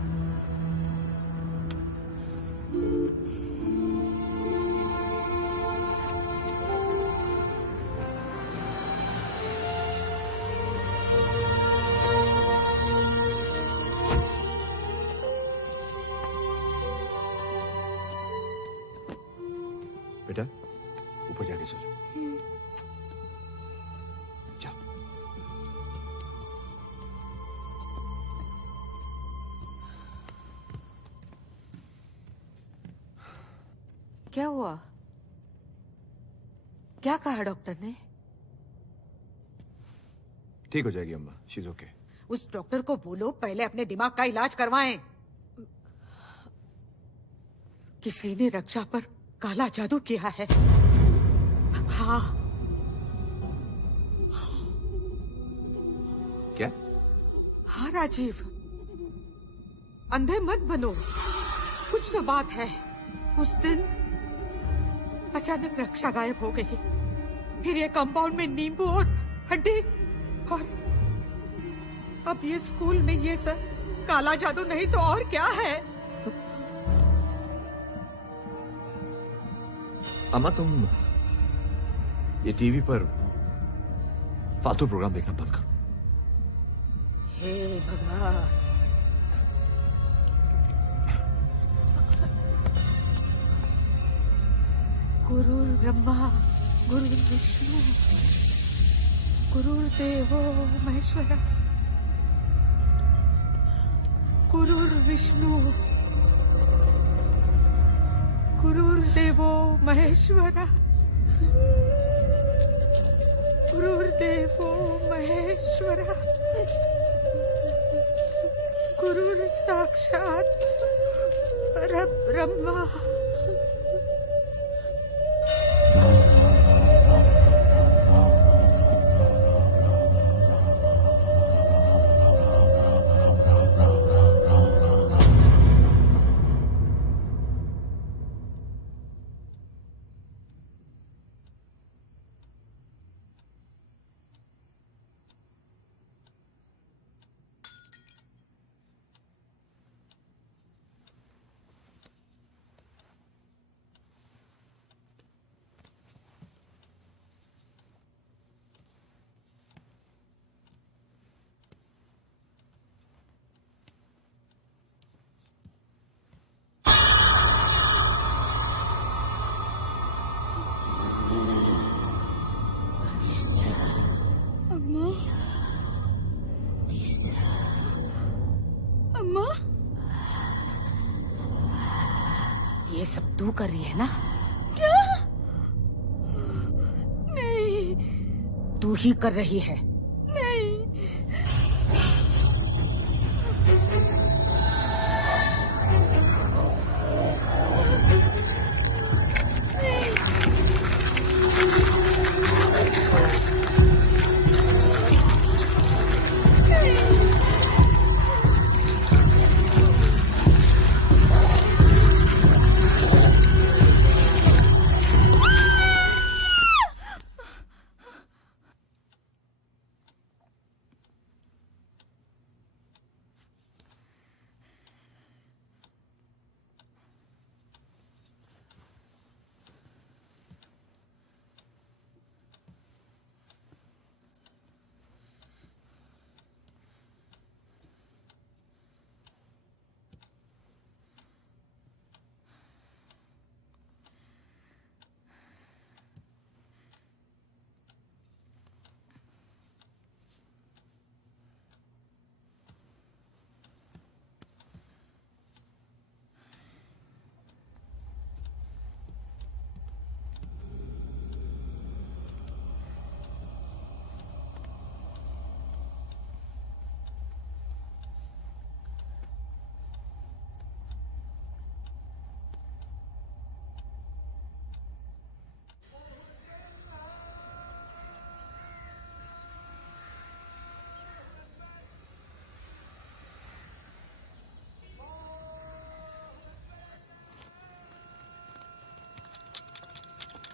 बेटा, ऊपर जाके सो जाओ। जाओ। क्या हुआ? क्या कहा डॉक्टर ने? ठीक हो जाएगी अम्मा, शी इज ओके। उस डॉक्टर को बोलो पहले अपने दिमाग का इलाज करवाएं। किसी ने रक्षा पर काला जादू किया है। हाँ। क्या? राजीव, अंधे मत बनो। कुछ तो बात है। उस दिन अचानक रक्षा गायब हो गई, फिर ये कंपाउंड में नींबू और हड्डी, और अब ये स्कूल में ये सब काला जादू नहीं तो और क्या है? अम्मा, तुम ये टीवी पर फालतू प्रोग्राम देखना बंद करो। हे भगवान, गुरुर् ब्रह्मा गुरुर्विष्णु गुरुर्देवो महेश्वरा, गुरुर्विष्णु गुरुर्देवो महेश्वरा, गुरुर्देवो महेश्वरा, गुरुर् साक्षात् परब्रह्मा। अम्मा, ये सब तू कर रही है ना? क्या? नहीं, तू ही कर रही है। नहीं।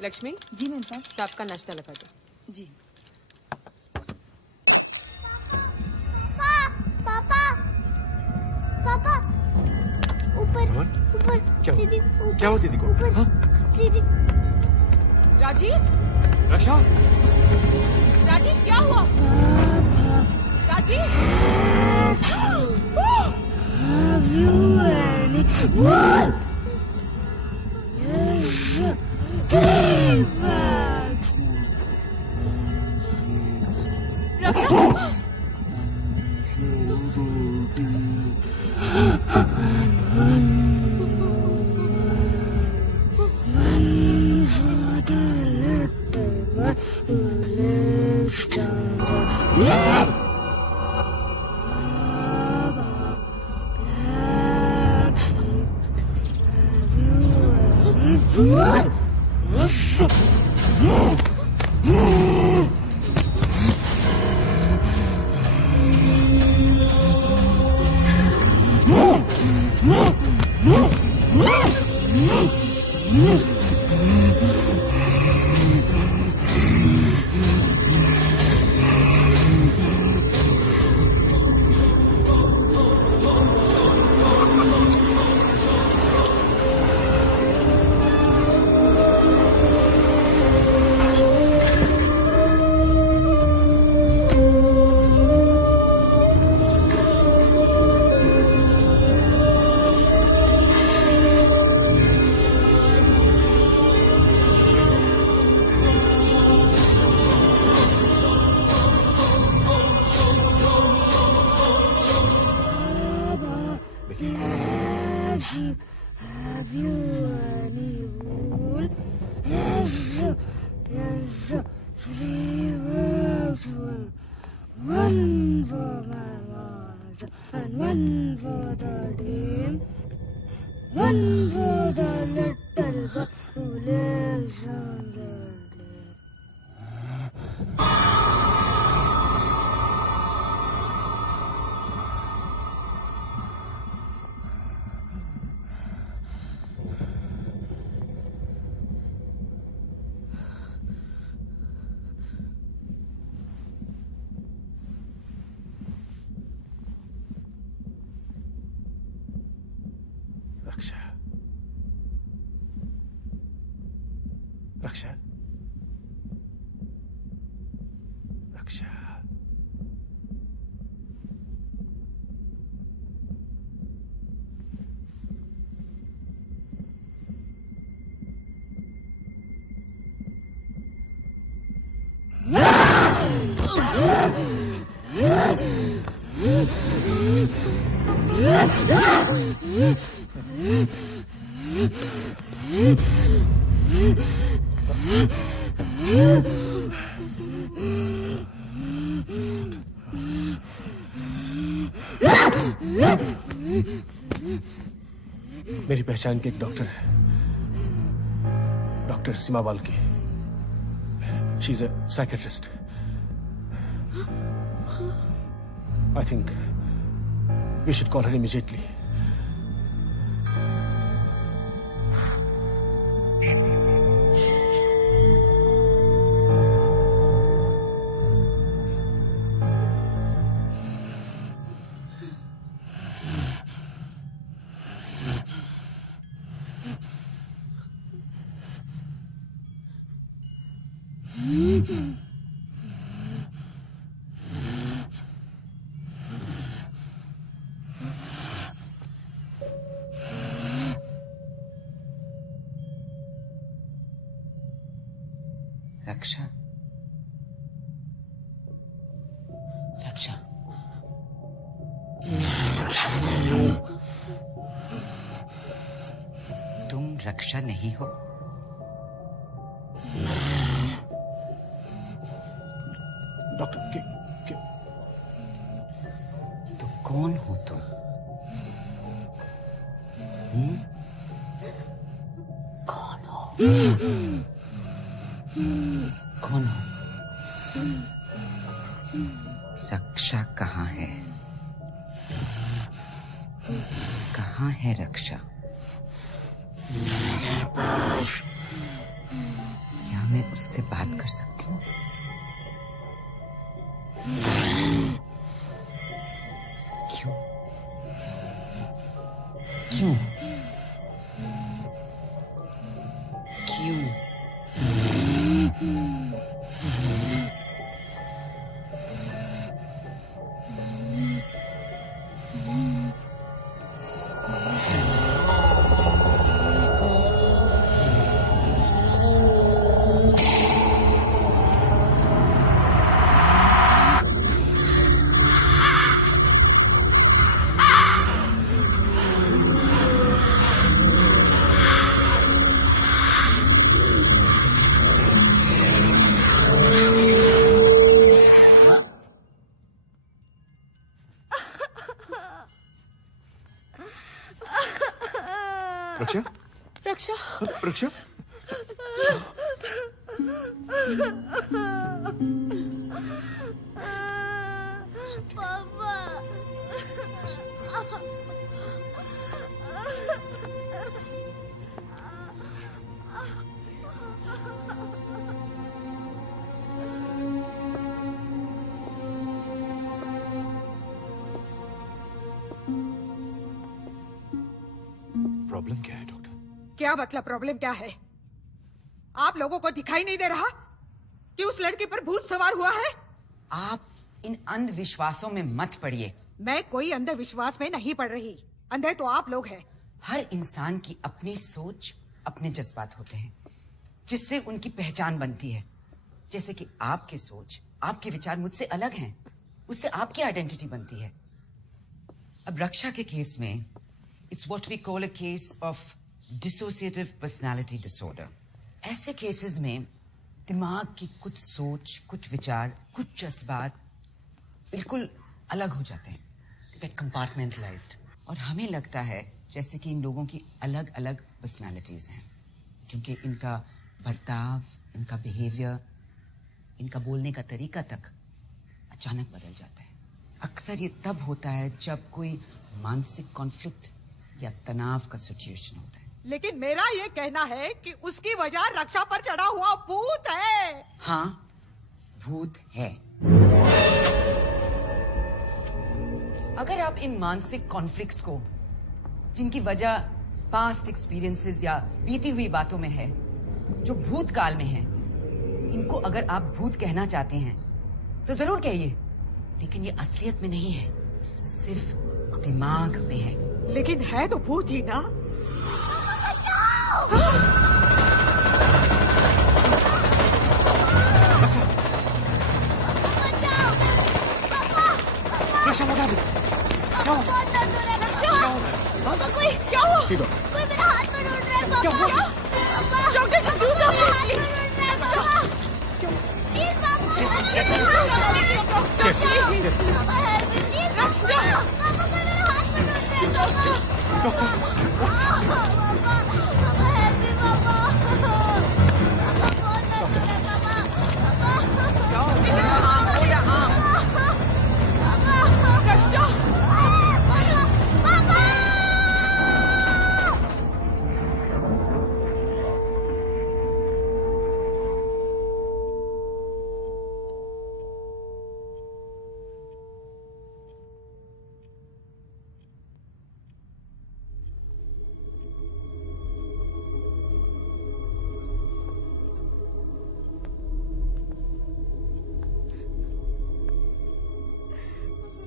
लक्ष्मी जी मैम साहब। साहब का नाश्ता लगा दो। जी। पापा, पापा, ऊपर, रोहन? ऊपर, क्या हुआ? दीदी, ऊपर, क्या हुआ दीदी को? ऊपर, हाँ? दीदी। राजीव, रक्षा, राजीव क्या हुआ? Rajiv, Have you anyone? Give back. Raksha, What? Have you any wool? Yes, yes, 3 wolves. One for my master and one for the dame. One for the little boy who lives on the lake. रक्षा, रक्षा, रक्षा। मेरी पहचान के एक doctor है, doctor Seema Balki. She is a psychiatrist. I think we should call her immediately. Raksha, Raksha, तुम रक्षा नहीं हो? Doctor के तो कौन हो तुम? कौन हो? कौन हो? रक्षा कहाँ है? कहाँ है रक्षा? मेरे पास। क्या मैं उससे बात कर सकती हूँ? क्यों? क्यों? क्यों? रक्षा, रक्षा, रक्षा। पापा। प्रॉब्लम क्या है डॉक्टर? क्या मतलब प्रॉब्लम क्या है? आप लोगों को दिखाई नहीं दे रहा कि उस लड़की पर भूत सवार हुआ है? आप इन अंधविश्वासों में मत पड़िए। मैं कोई अंधविश्वास में नहीं पड़ रही। अंधे तो आप लोग हैं। हर इंसान की अपनी सोच, अपने जज्बात होते हैं जिससे उनकी पहचान बनती है। जैसे कि आपकी सोच, आपके विचार मुझसे अलग हैं, उससे आपकी आइडेंटिटी बनती है। अब रक्षा के केस में it's what we call a case of dissociative personality disorder. ऐसे केसेस में दिमाग की कुछ सोच, कुछ विचार, कुछ जज्बात बिल्कुल अलग हो जाते हैं। They get compartmentalised. और हमें लगता है जैसे कि इन लोगों की अलग अलग पर्सनालिटीज हैं, क्योंकि इनका बर्ताव, इनका बिहेवियर, इनका बोलने का तरीका तक अचानक बदल जाता है। अक्सर ये तब होता है जब कोई मानसिक कॉन्फ्लिक्ट या तनाव का सिचुएशन होता है। लेकिन मेरा ये कहना है कि उसकी वजह रक्षा पर चढ़ा हुआ भूत है। हाँ, भूत है। अगर आप इन मानसिक कॉन्फ्लिक्ट्स को, जिनकी वजह पास्ट एक्सपीरियंसेस या बीती हुई बातों में है, जो भूतकाल में है, इनको अगर आप भूत कहना चाहते हैं तो जरूर कहिए, लेकिन ये असलियत में नहीं है, सिर्फ दिमाग में है। लेकिन है तो भूत ही ना। क्या हुआ? कोई मेरा हाथ पकड़ रहा है। क्या हुआ? Doctor just do something,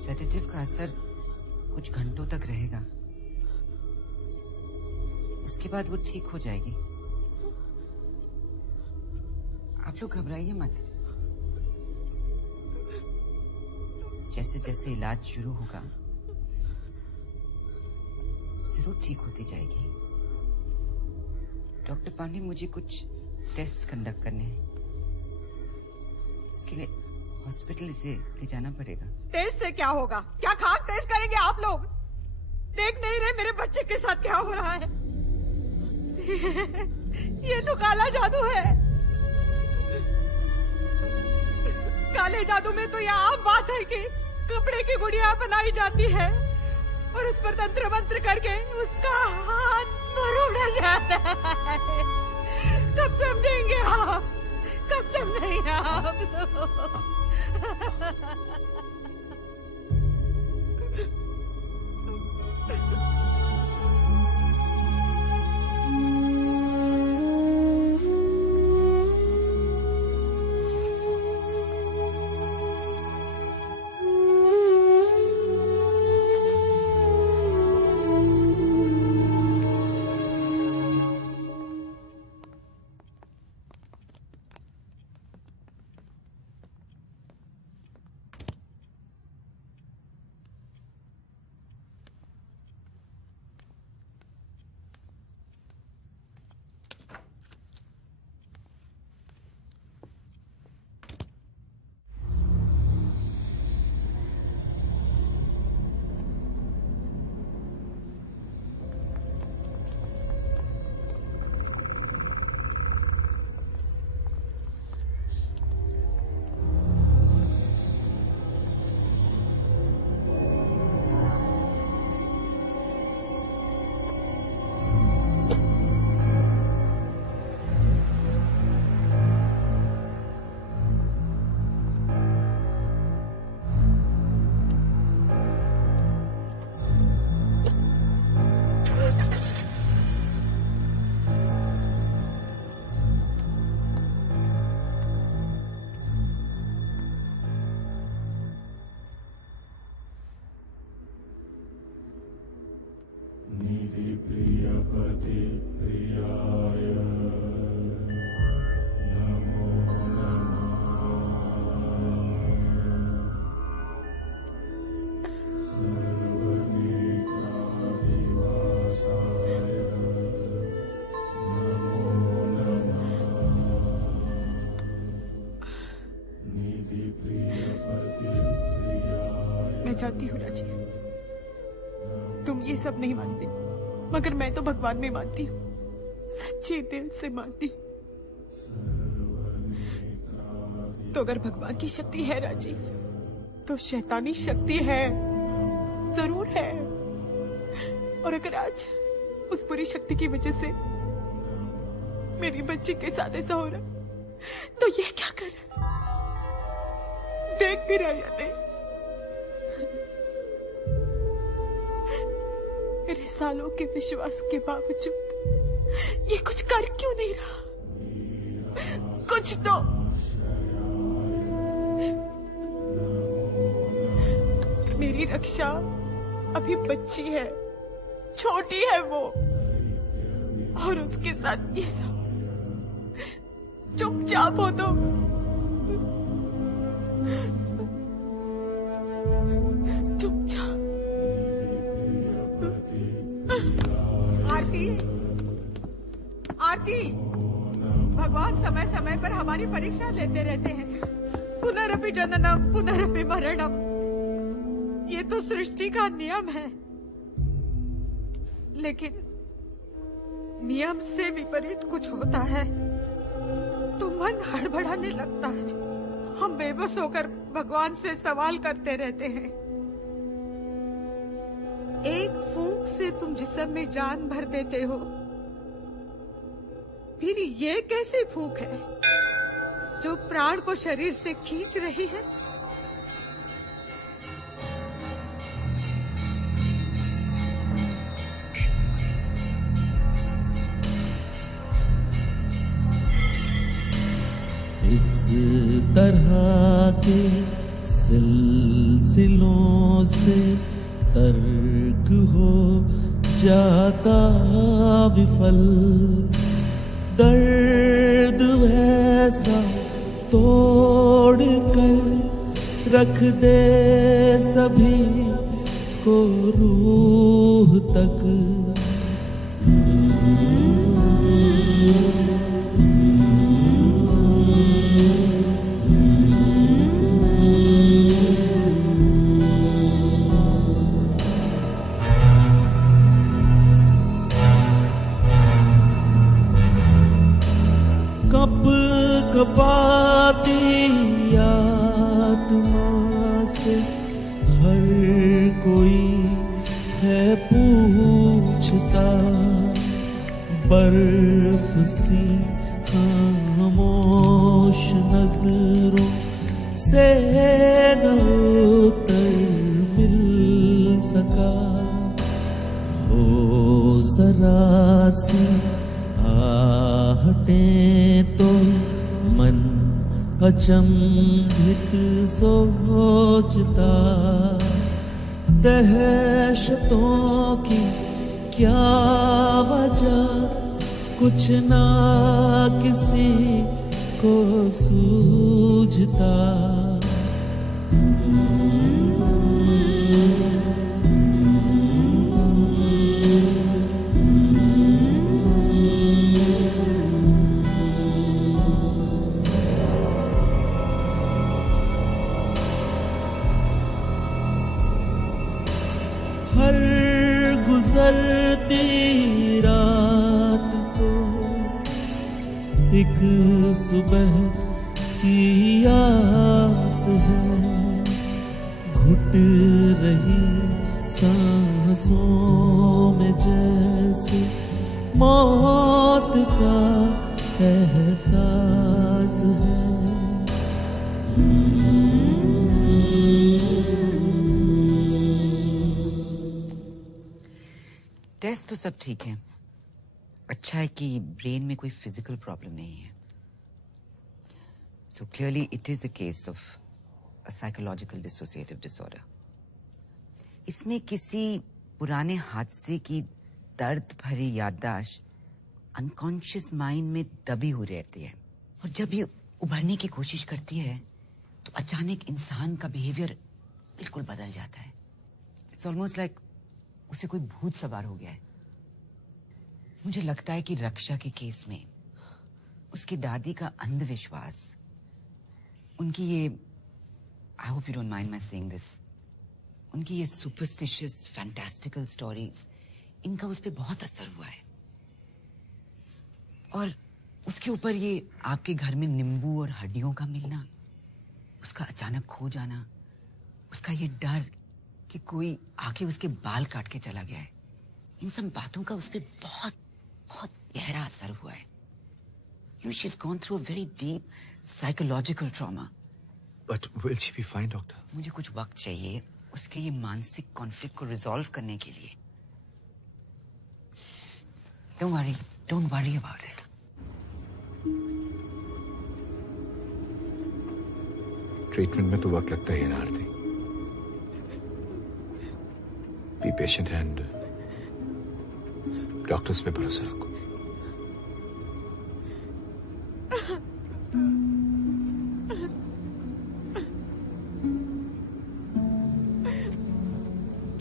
sedative का असर कुछ घंटों तक रहेगा, उसके बाद वो ठीक हो जाएगी। आप लोग घबराइए मत। जैसे जैसे इलाज शुरू होगा जरूर ठीक होती जाएगी। डॉक्टर पांडे, मुझे कुछ टेस्ट कंडक्ट करने हैं, इसके लिए हॉस्पिटल इसे ले जाना पड़ेगा। टेस्ट से क्या होगा? क्या खाक टेस्ट करेंगे आप लोग? देख नहीं रहे मेरे बच्चे के साथ क्या हो रहा है? ये तो काला जादू है। काले जादू में तो यह आम बात है कि कपड़े की गुड़िया बनाई जाती है और उस पर तंत्र मंत्र करके उसका हाथ मरोड़ा जाता है। कब समझेंगे आप? कब समझेंगे आप? मैं जानती हूँ राजीव, तुम ये सब नहीं मानते, मगर मैं तो भगवान में मानती हूँ, सच्चे दिल से मानती हूँ। तो अगर भगवान की शक्ति है राजीव, तो शैतानी शक्ति है, जरूर है। और अगर आज उस बुरी शक्ति की वजह से मेरी बच्ची के साथ ऐसा हो रहा, तो ये क्या कर रहा है? देख भी रहा या नहीं? मेरे सालों के विश्वास के बावजूद ये कुछ कर क्यों नहीं रहा? कुछ तो मेरी रक्षा अभी बच्ची है, छोटी है वो, और उसके साथ ये सब। चुपचाप हो तुम, चुपचाप। आरती, आरती, भगवान समय समय पर हमारी परीक्षा लेते रहते हैं। पुनरपि जननम पुनरपि मरणम, ये तो सृष्टि का नियम है। लेकिन नियम से विपरीत कुछ होता है तो मन हड़बड़ाने लगता है। हम बेबस होकर भगवान से सवाल करते रहते हैं। एक फूंक से तुम जिस्म में जान भर देते हो, फिर ये कैसी फूंक है जो प्राण को शरीर से खींच रही है? इस तरह के सिलसिलों से तर्क हो जाता विफल, दर्द ऐसा तोड़ कर रख दे सभी को रूह तक। कपाती आत्मा से हर कोई है पूछता, बर्फ सी खामोश नजरों से न उत्तर मिल सका। हो जरा सी आहटें तो मन अचंभित सोचता, दहशतों की क्या वजह कुछ ना किसी को सूझता। हर गुजरती रात को एक सुबह की आस है, घुट रही सांसों में जैसे मौत का एहसास है। टेस्ट तो सब ठीक है। अच्छा है कि ब्रेन में कोई फिजिकल प्रॉब्लम नहीं है। So clearly it is a case of a psychological dissociative disorder. इसमें किसी पुराने हादसे की दर्द भरी याददाश्त अनकॉन्शियस माइंड में दबी हुई रहती है, और जब ये उभरने की कोशिश करती है तो अचानक इंसान का बिहेवियर बिल्कुल बदल जाता है। इट्स ऑलमोस्ट लाइक उसे कोई भूत सवार हो गया है। मुझे लगता है कि रक्षा के केस में उसकी दादी का अंधविश्वास, उनकी ये, I hope you don't mind my saying this, उनकी ये सुपरस्टिशियस फैंटास्टिकल स्टोरीज, इनका उस पर बहुत असर हुआ है। और उसके ऊपर ये आपके घर में नींबू और हड्डियों का मिलना, उसका अचानक खो जाना, उसका ये डर कि कोई आके उसके बाल काट के चला गया है, इन सब बातों का उस पर बहुत बहुत गहरा असर हुआ है। She's gone through a very deep psychological trauma. But will she be fine, doctor? मुझे कुछ वक्त चाहिए उसके ये मानसिक कॉन्फ्लिक्ट को रिजॉल्व करने के लिए। Don't worry about it. Treatment में तो वक्त लगता ही है ना आरती। बी पेशेंट एंड डॉक्टर्स पे भरोसा रखो।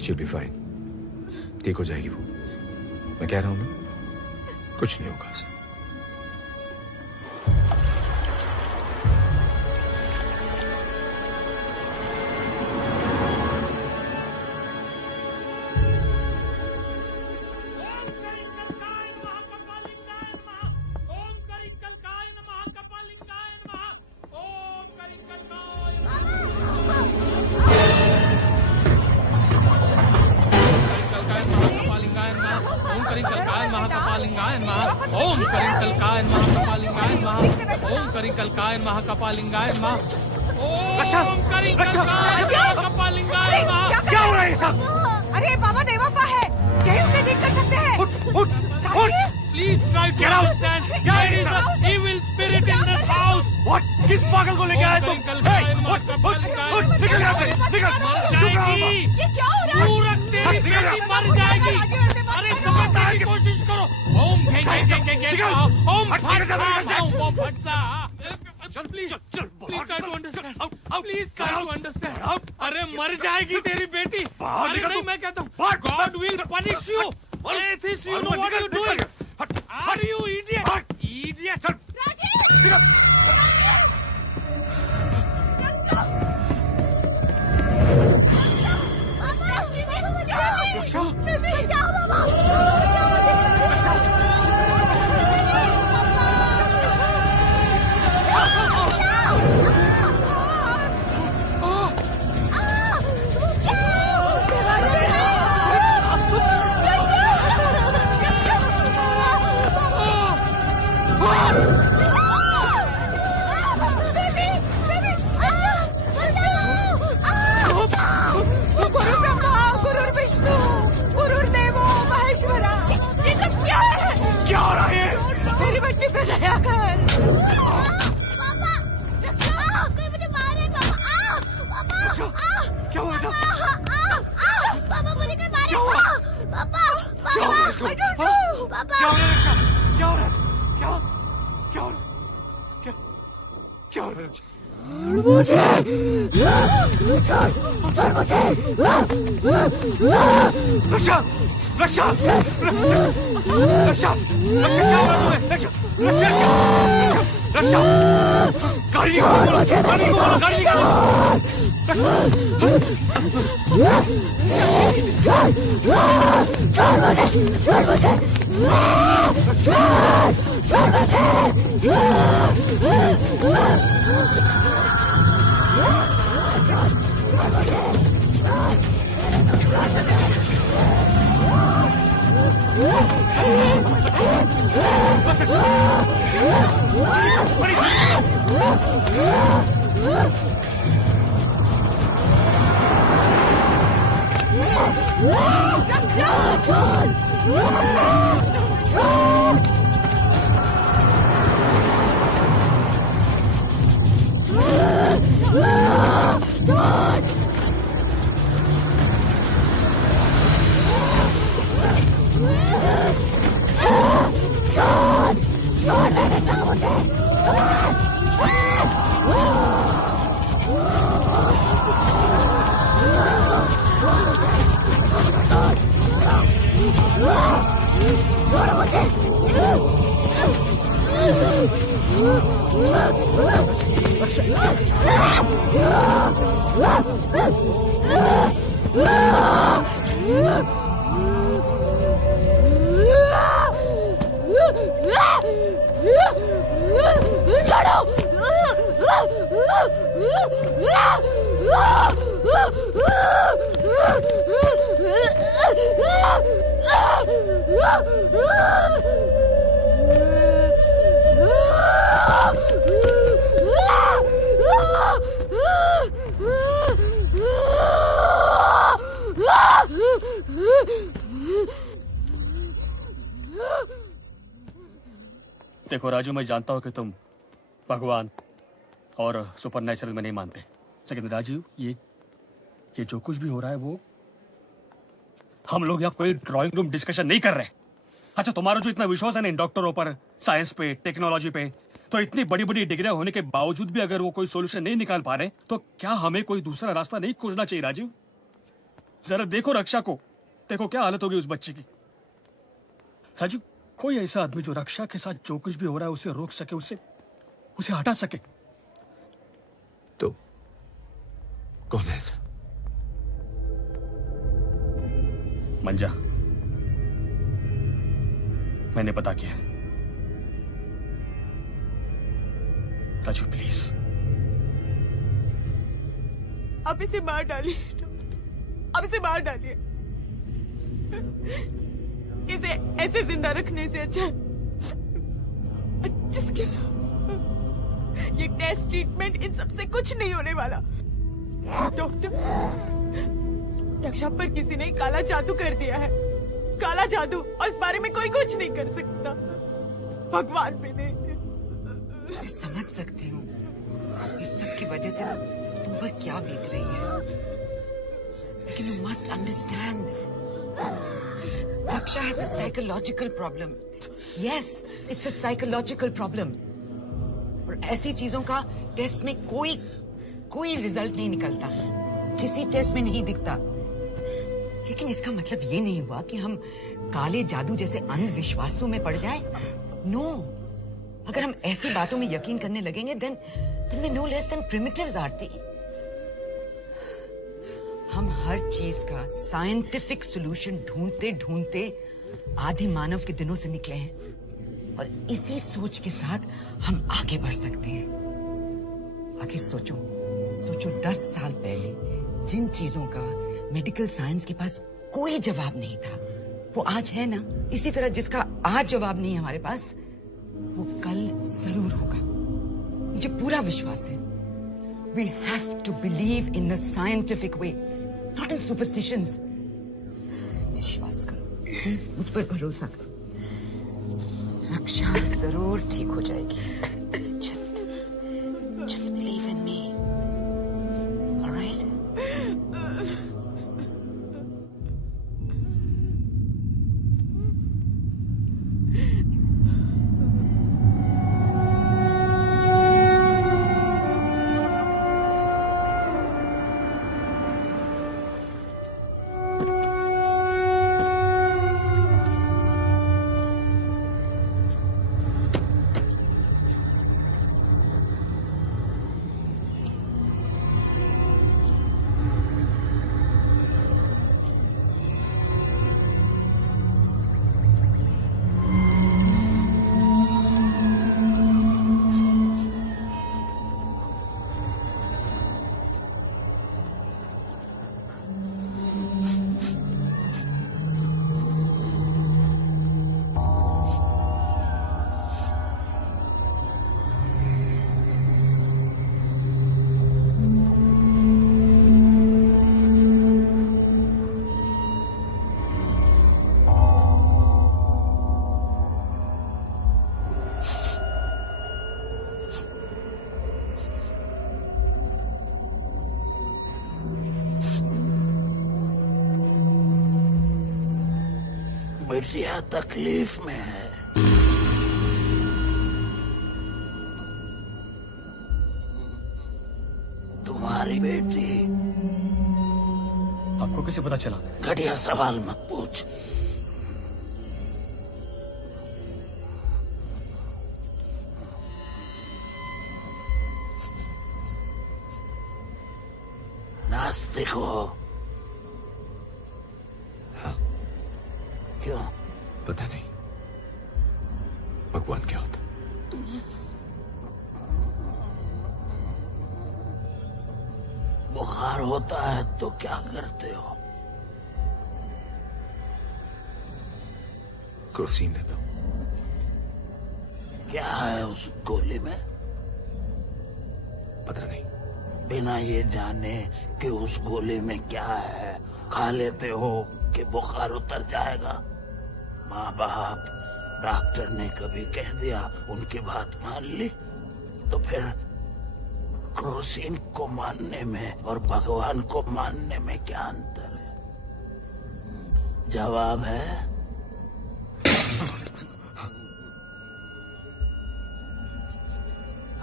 She'll be fine. ठीक हो जाएगी वो। मैं कह रहा हूं ना, कुछ नहीं होगा उसे। महाकपालिंगाय नमः। रक्षा! रक्षा! महाकपालिंगाय नमः। क्या हो रहा है ये सब? अरे बाबा देवप्पा है, यही उसे ठीक कर सकते हैं। उठ! Please try to understand. There is an evil spirit in this house. What? किस पागल को लेके आए तुम? निकल यहाँ से, निकल! चुप रहो। ये क्या हो रहा है? तू रख, तेरी बेटी मर जाएगी। अरे समझने की कोशिश करो। Om Om फटसा। Please try to understand. Please try to understand. अरे मर जाएगी तेरी बेटी। अरे नहीं, मैं कहता हूँ God will punish you. Atheist, you know what you're doing. Are you idiot? Idiot. रक्षा! बचाओ बाबा! क्या हो रहा है? मेरी बच्ची पे दया कर। पापा! कोई मुझे मार रहा है पापा! क्या हुआ बेटा? पापा मुझे कोई मार रहा है। पापा! क्या हो रहा है इसको? पापा! क्या हो रहा है रक्षा? क्या हो रहा है? क्या हो रहा है? क्या हो रहा है? रक्षा! रक्षा! रक्षा! रक्षा क्या हो रहा है तुम्हें? रक्षा! रक्षा क्या? रक्षा! गाड़ी निकालो! गाड़ी निकालो! गाड़ी निकालो! John! देखो राजू, मैं जानता हूँ कि तुम भगवान और सुपर नेचुरल में नहीं मानते, लेकिन राजीव ये जो कुछ भी हो रहा है वो हम लोग यहाँ कोई ड्राइंग रूम डिस्कशन नहीं कर रहे। अच्छा, तुम्हारा जो इतना विश्वास है ना इन डॉक्टरों पर, साइंस पे, टेक्नोलॉजी पे, तो इतनी बड़ी बड़ी डिग्रियां होने के बावजूद भी अगर वो कोई सोल्यूशन नहीं निकाल पा रहे तो क्या हमें कोई दूसरा रास्ता नहीं खोजना चाहिए राजीव? जरा देखो रक्षा को, देखो क्या हालत होगी उस बच्ची की। राजीव, कोई ऐसा आदमी जो रक्षा के साथ जो कुछ भी हो रहा है उसे रोक सके, उसे हटा सके। तो कौन है ऐसा? मंजा, मैंने पता किया। राजू प्लीज, आप इसे मार डालिए, आप इसे मार डालिए। इसे ऐसे जिंदा रखने से अच्छा जिसके ये टेस्ट ट्रीटमेंट इन सब से कुछ नहीं होने वाला। डॉक्टर, रक्षा पर किसी ने काला जादू कर दिया है, काला जादू, और इस बारे में कोई कुछ नहीं कर सकता, भगवान भी नहीं। मैं समझ सकती हूँ इस सब की वजह से तुम पर क्या बीत रही है, लेकिन you must understand, Raksha has a psychological problem. Yes, it's a psychological problem, और ऐसी चीजों का टेस्ट में कोई रिजल्ट नहीं निकलता, किसी टेस्ट में नहीं दिखता। लेकिन इसका मतलब ये नहीं हुआ कि हम काले जादू जैसे अंधविश्वासों में पड़ जाएं। नो, अगर हम ऐसी बातों में यकीन करने लगेंगे then we're no less than primitives, आरती। हम हर चीज का साइंटिफिक सॉल्यूशन ढूंढते ढूंढते आदि मानव के दिनों से निकले हैं, और इसी सोच के साथ हम आगे बढ़ सकते हैं। आखिर सोचो 10 साल पहले जिन चीजों का मेडिकल साइंस के पास कोई जवाब नहीं था, वो आज है ना। इसी तरह जिसका आज जवाब नहीं है हमारे पास, वो कल जरूर होगा। मुझे पूरा विश्वास है। We have to believe in the scientific way, not in superstitions. विश्वास करो, मुझ पर भरोसा करो, रक्षा जरूर ठीक हो जाएगी। Just believe in me. All right? बिटिया तकलीफ में है। तुम्हारी बेटी। आपको कैसे पता चला? घटिया सवाल मत पूछ। नास्तिक हो? हाँ। क्यों? पता नहीं भगवान क्या होता। बुखार होता है तो क्या करते हो? क्रोसिन लेता हूं। क्या है उस गोली में? पता नहीं। बिना ये जाने कि उस गोली में क्या है खा लेते हो कि बुखार उतर जाएगा? माँ बाप डॉक्टर ने कभी कह दिया, उनकी बात मान ली, तो फिर क्रोसिन को मानने में और भगवान को मानने में क्या अंतर है? जवाब है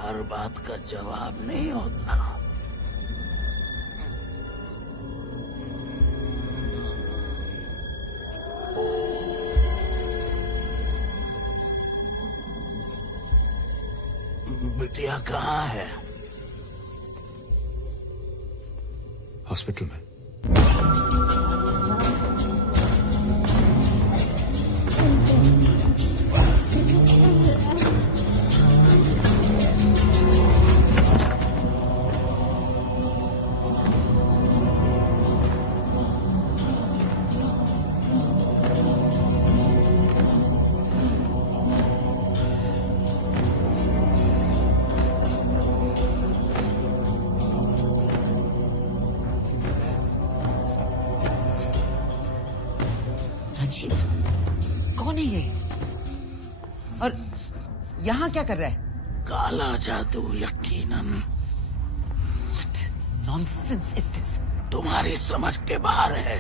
हर बात का जवाब नहीं होता। बिटिया कहाँ है? हॉस्पिटल में। कौन है ये? और यहाँ क्या कर रहा है? काला जादू यकीनन। What nonsense is this? तुम्हारी समझ के बाहर है।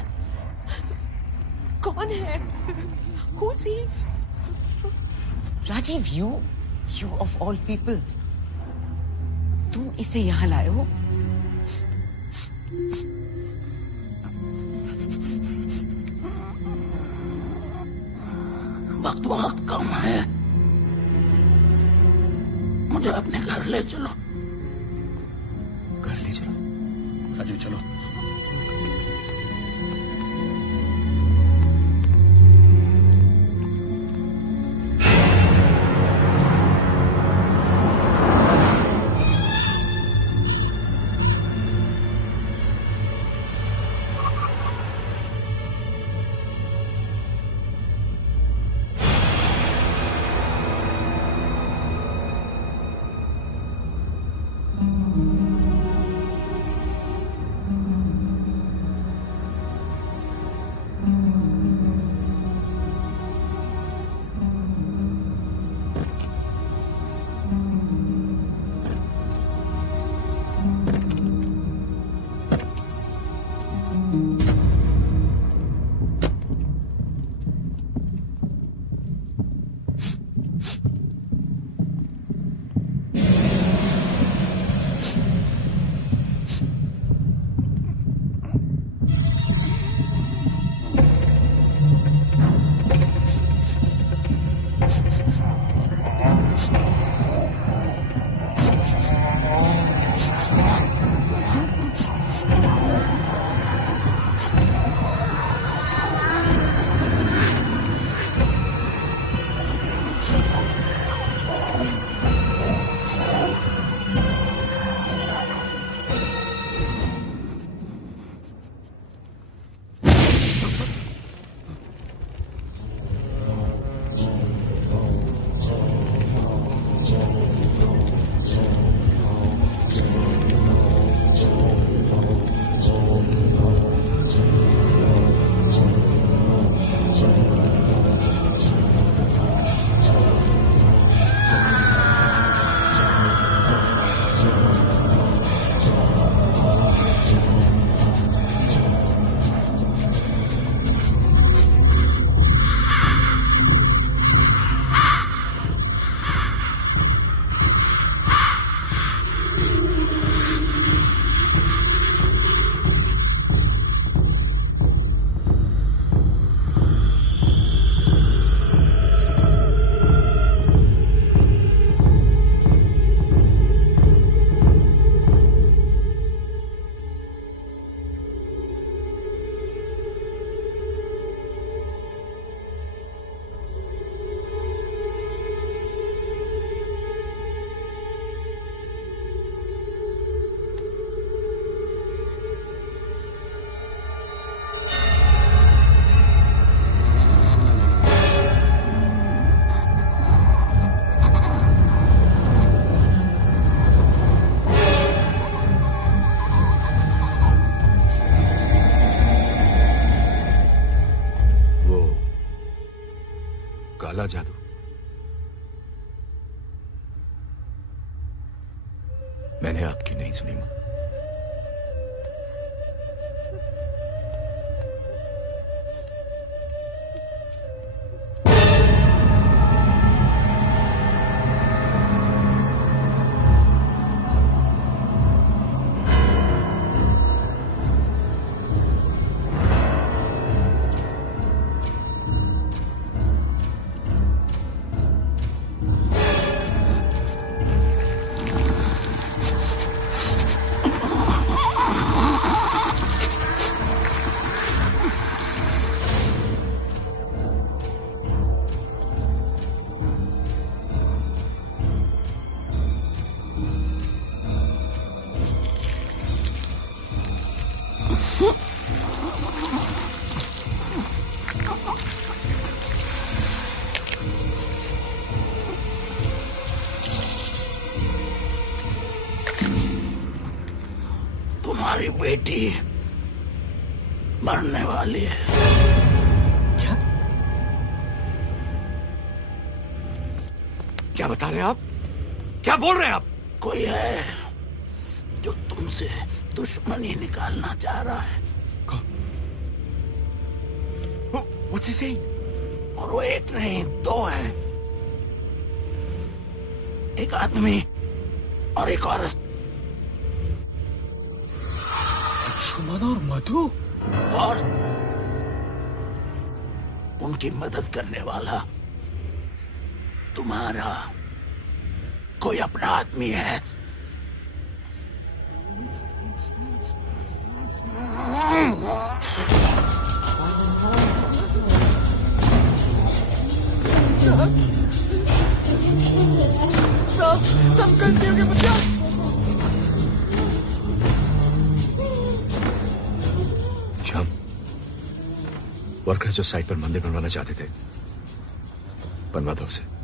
कौन है? Who's he? Rajiv, you of all people, तुम इसे यहाँ लाए हो? वक्त बहुत कम है, मुझे अपने घर ले चलो। घर ले चलो? राजीव चलो। जादू। मैंने आपकी नहीं सुनी मां। तुम्हारी बेटी मरने वाली है। क्या बता रहे हैं आप? क्या बोल रहे हैं आप? कोई है जो तुमसे दुश्मनी निकालना चाह रहा है। What's he saying? और वो एक नहीं दो है, एक आदमी और एक औरत। सुमन और मधु? और उनकी मदद करने वाला तुम्हारा कोई अपना आदमी है। सब गलतियों के बदला। श्याम, वर्कर्स जो साइट पर मंदिर बनवाना चाहते थे, बनवा दो उसे।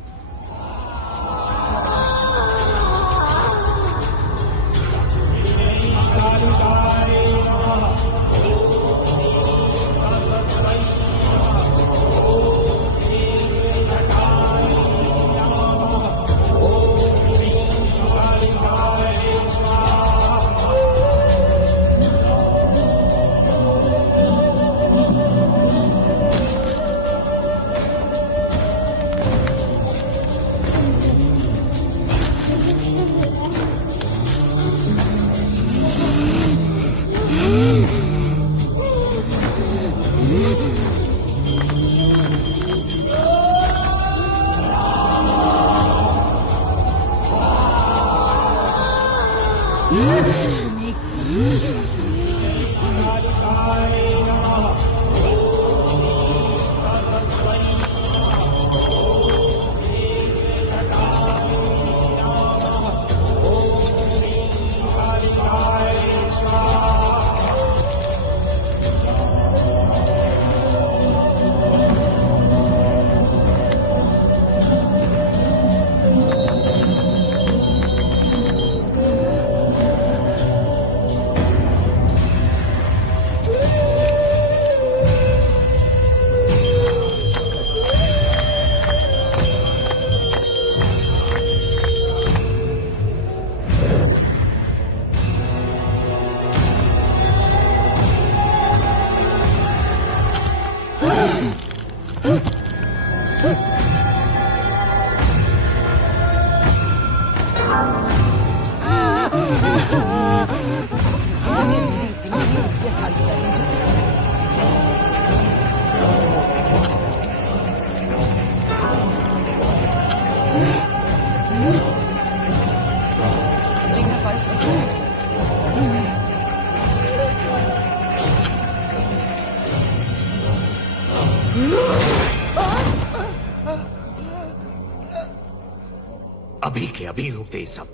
अभी के अभी रोक दे ये सब,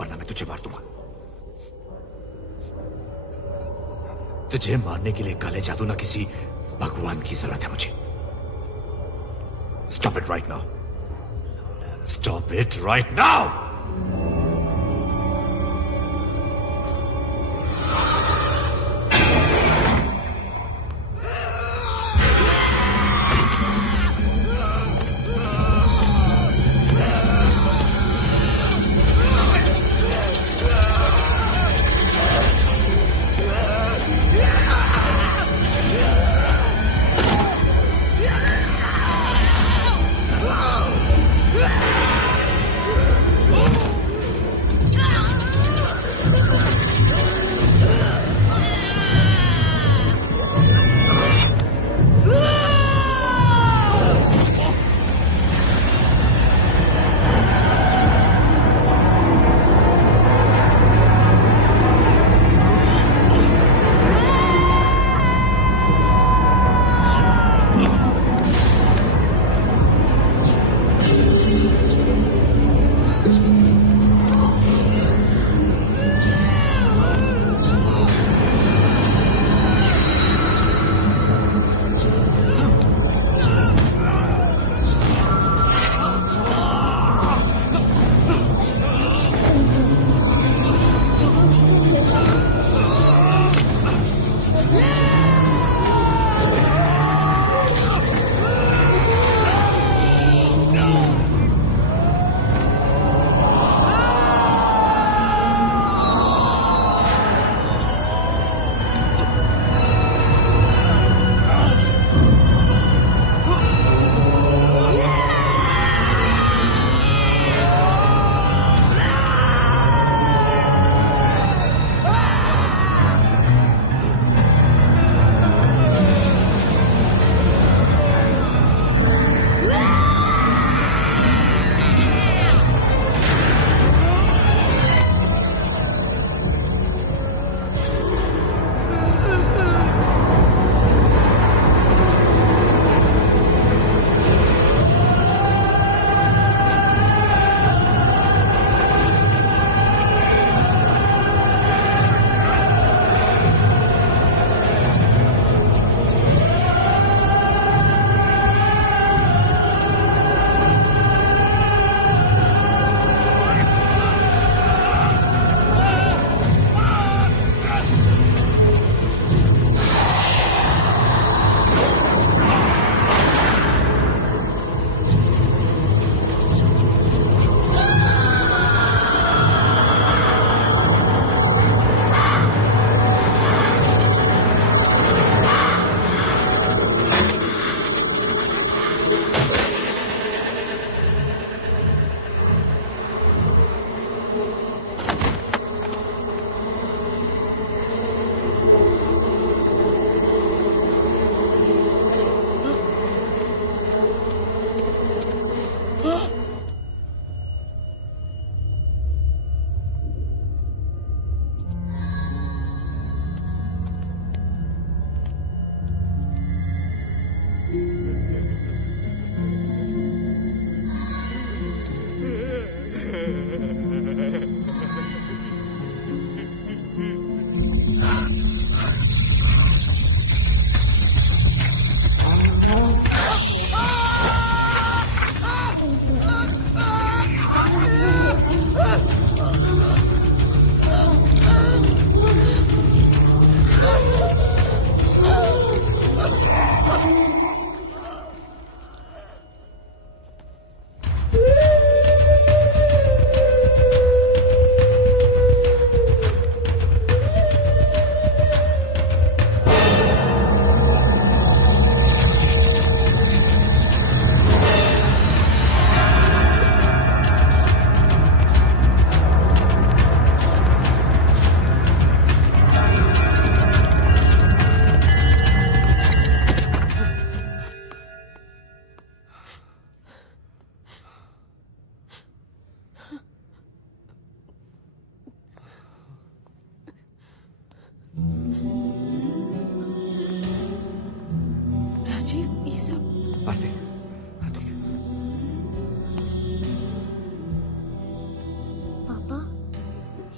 वरना मैं तुझे मार दूंगा। तुझे मारने के लिए काले जादू ना किसी भगवान की जरूरत है मुझे। Stop it right now. Stop it right now.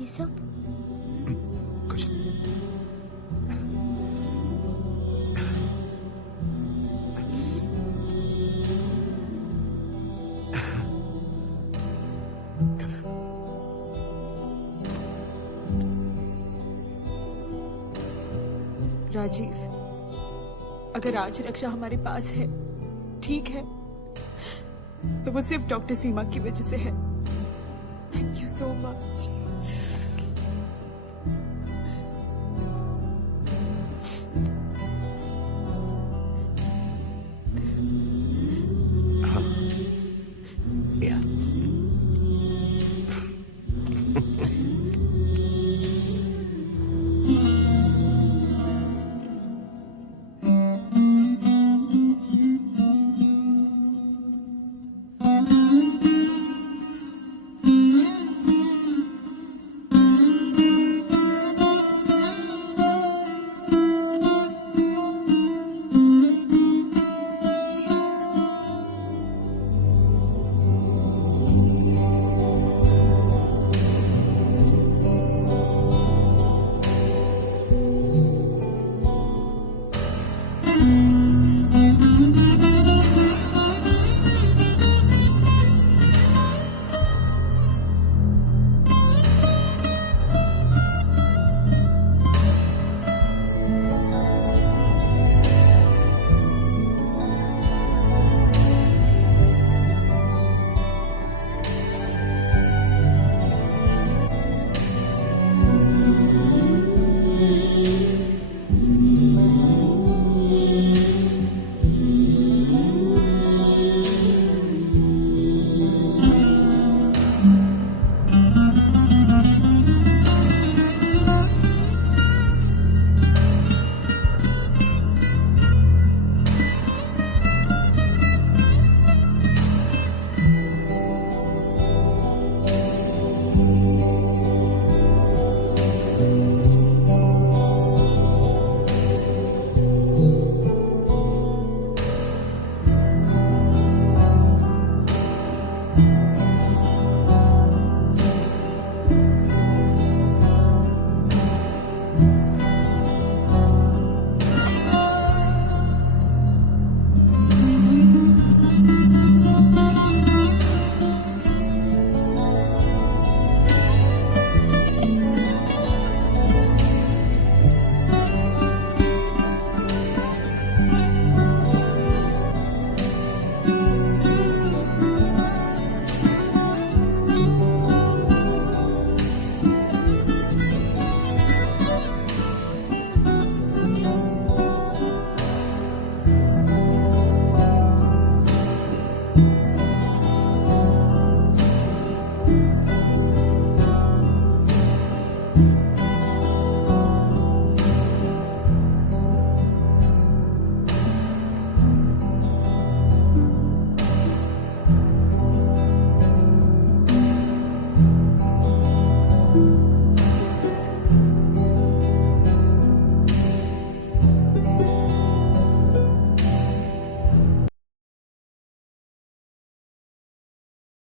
सब? कुछ राजीव, अगर आज रक्षा हमारे पास है, ठीक है, तो वो सिर्फ डॉक्टर सीमा की वजह से है। Thank you so much. हाँ, या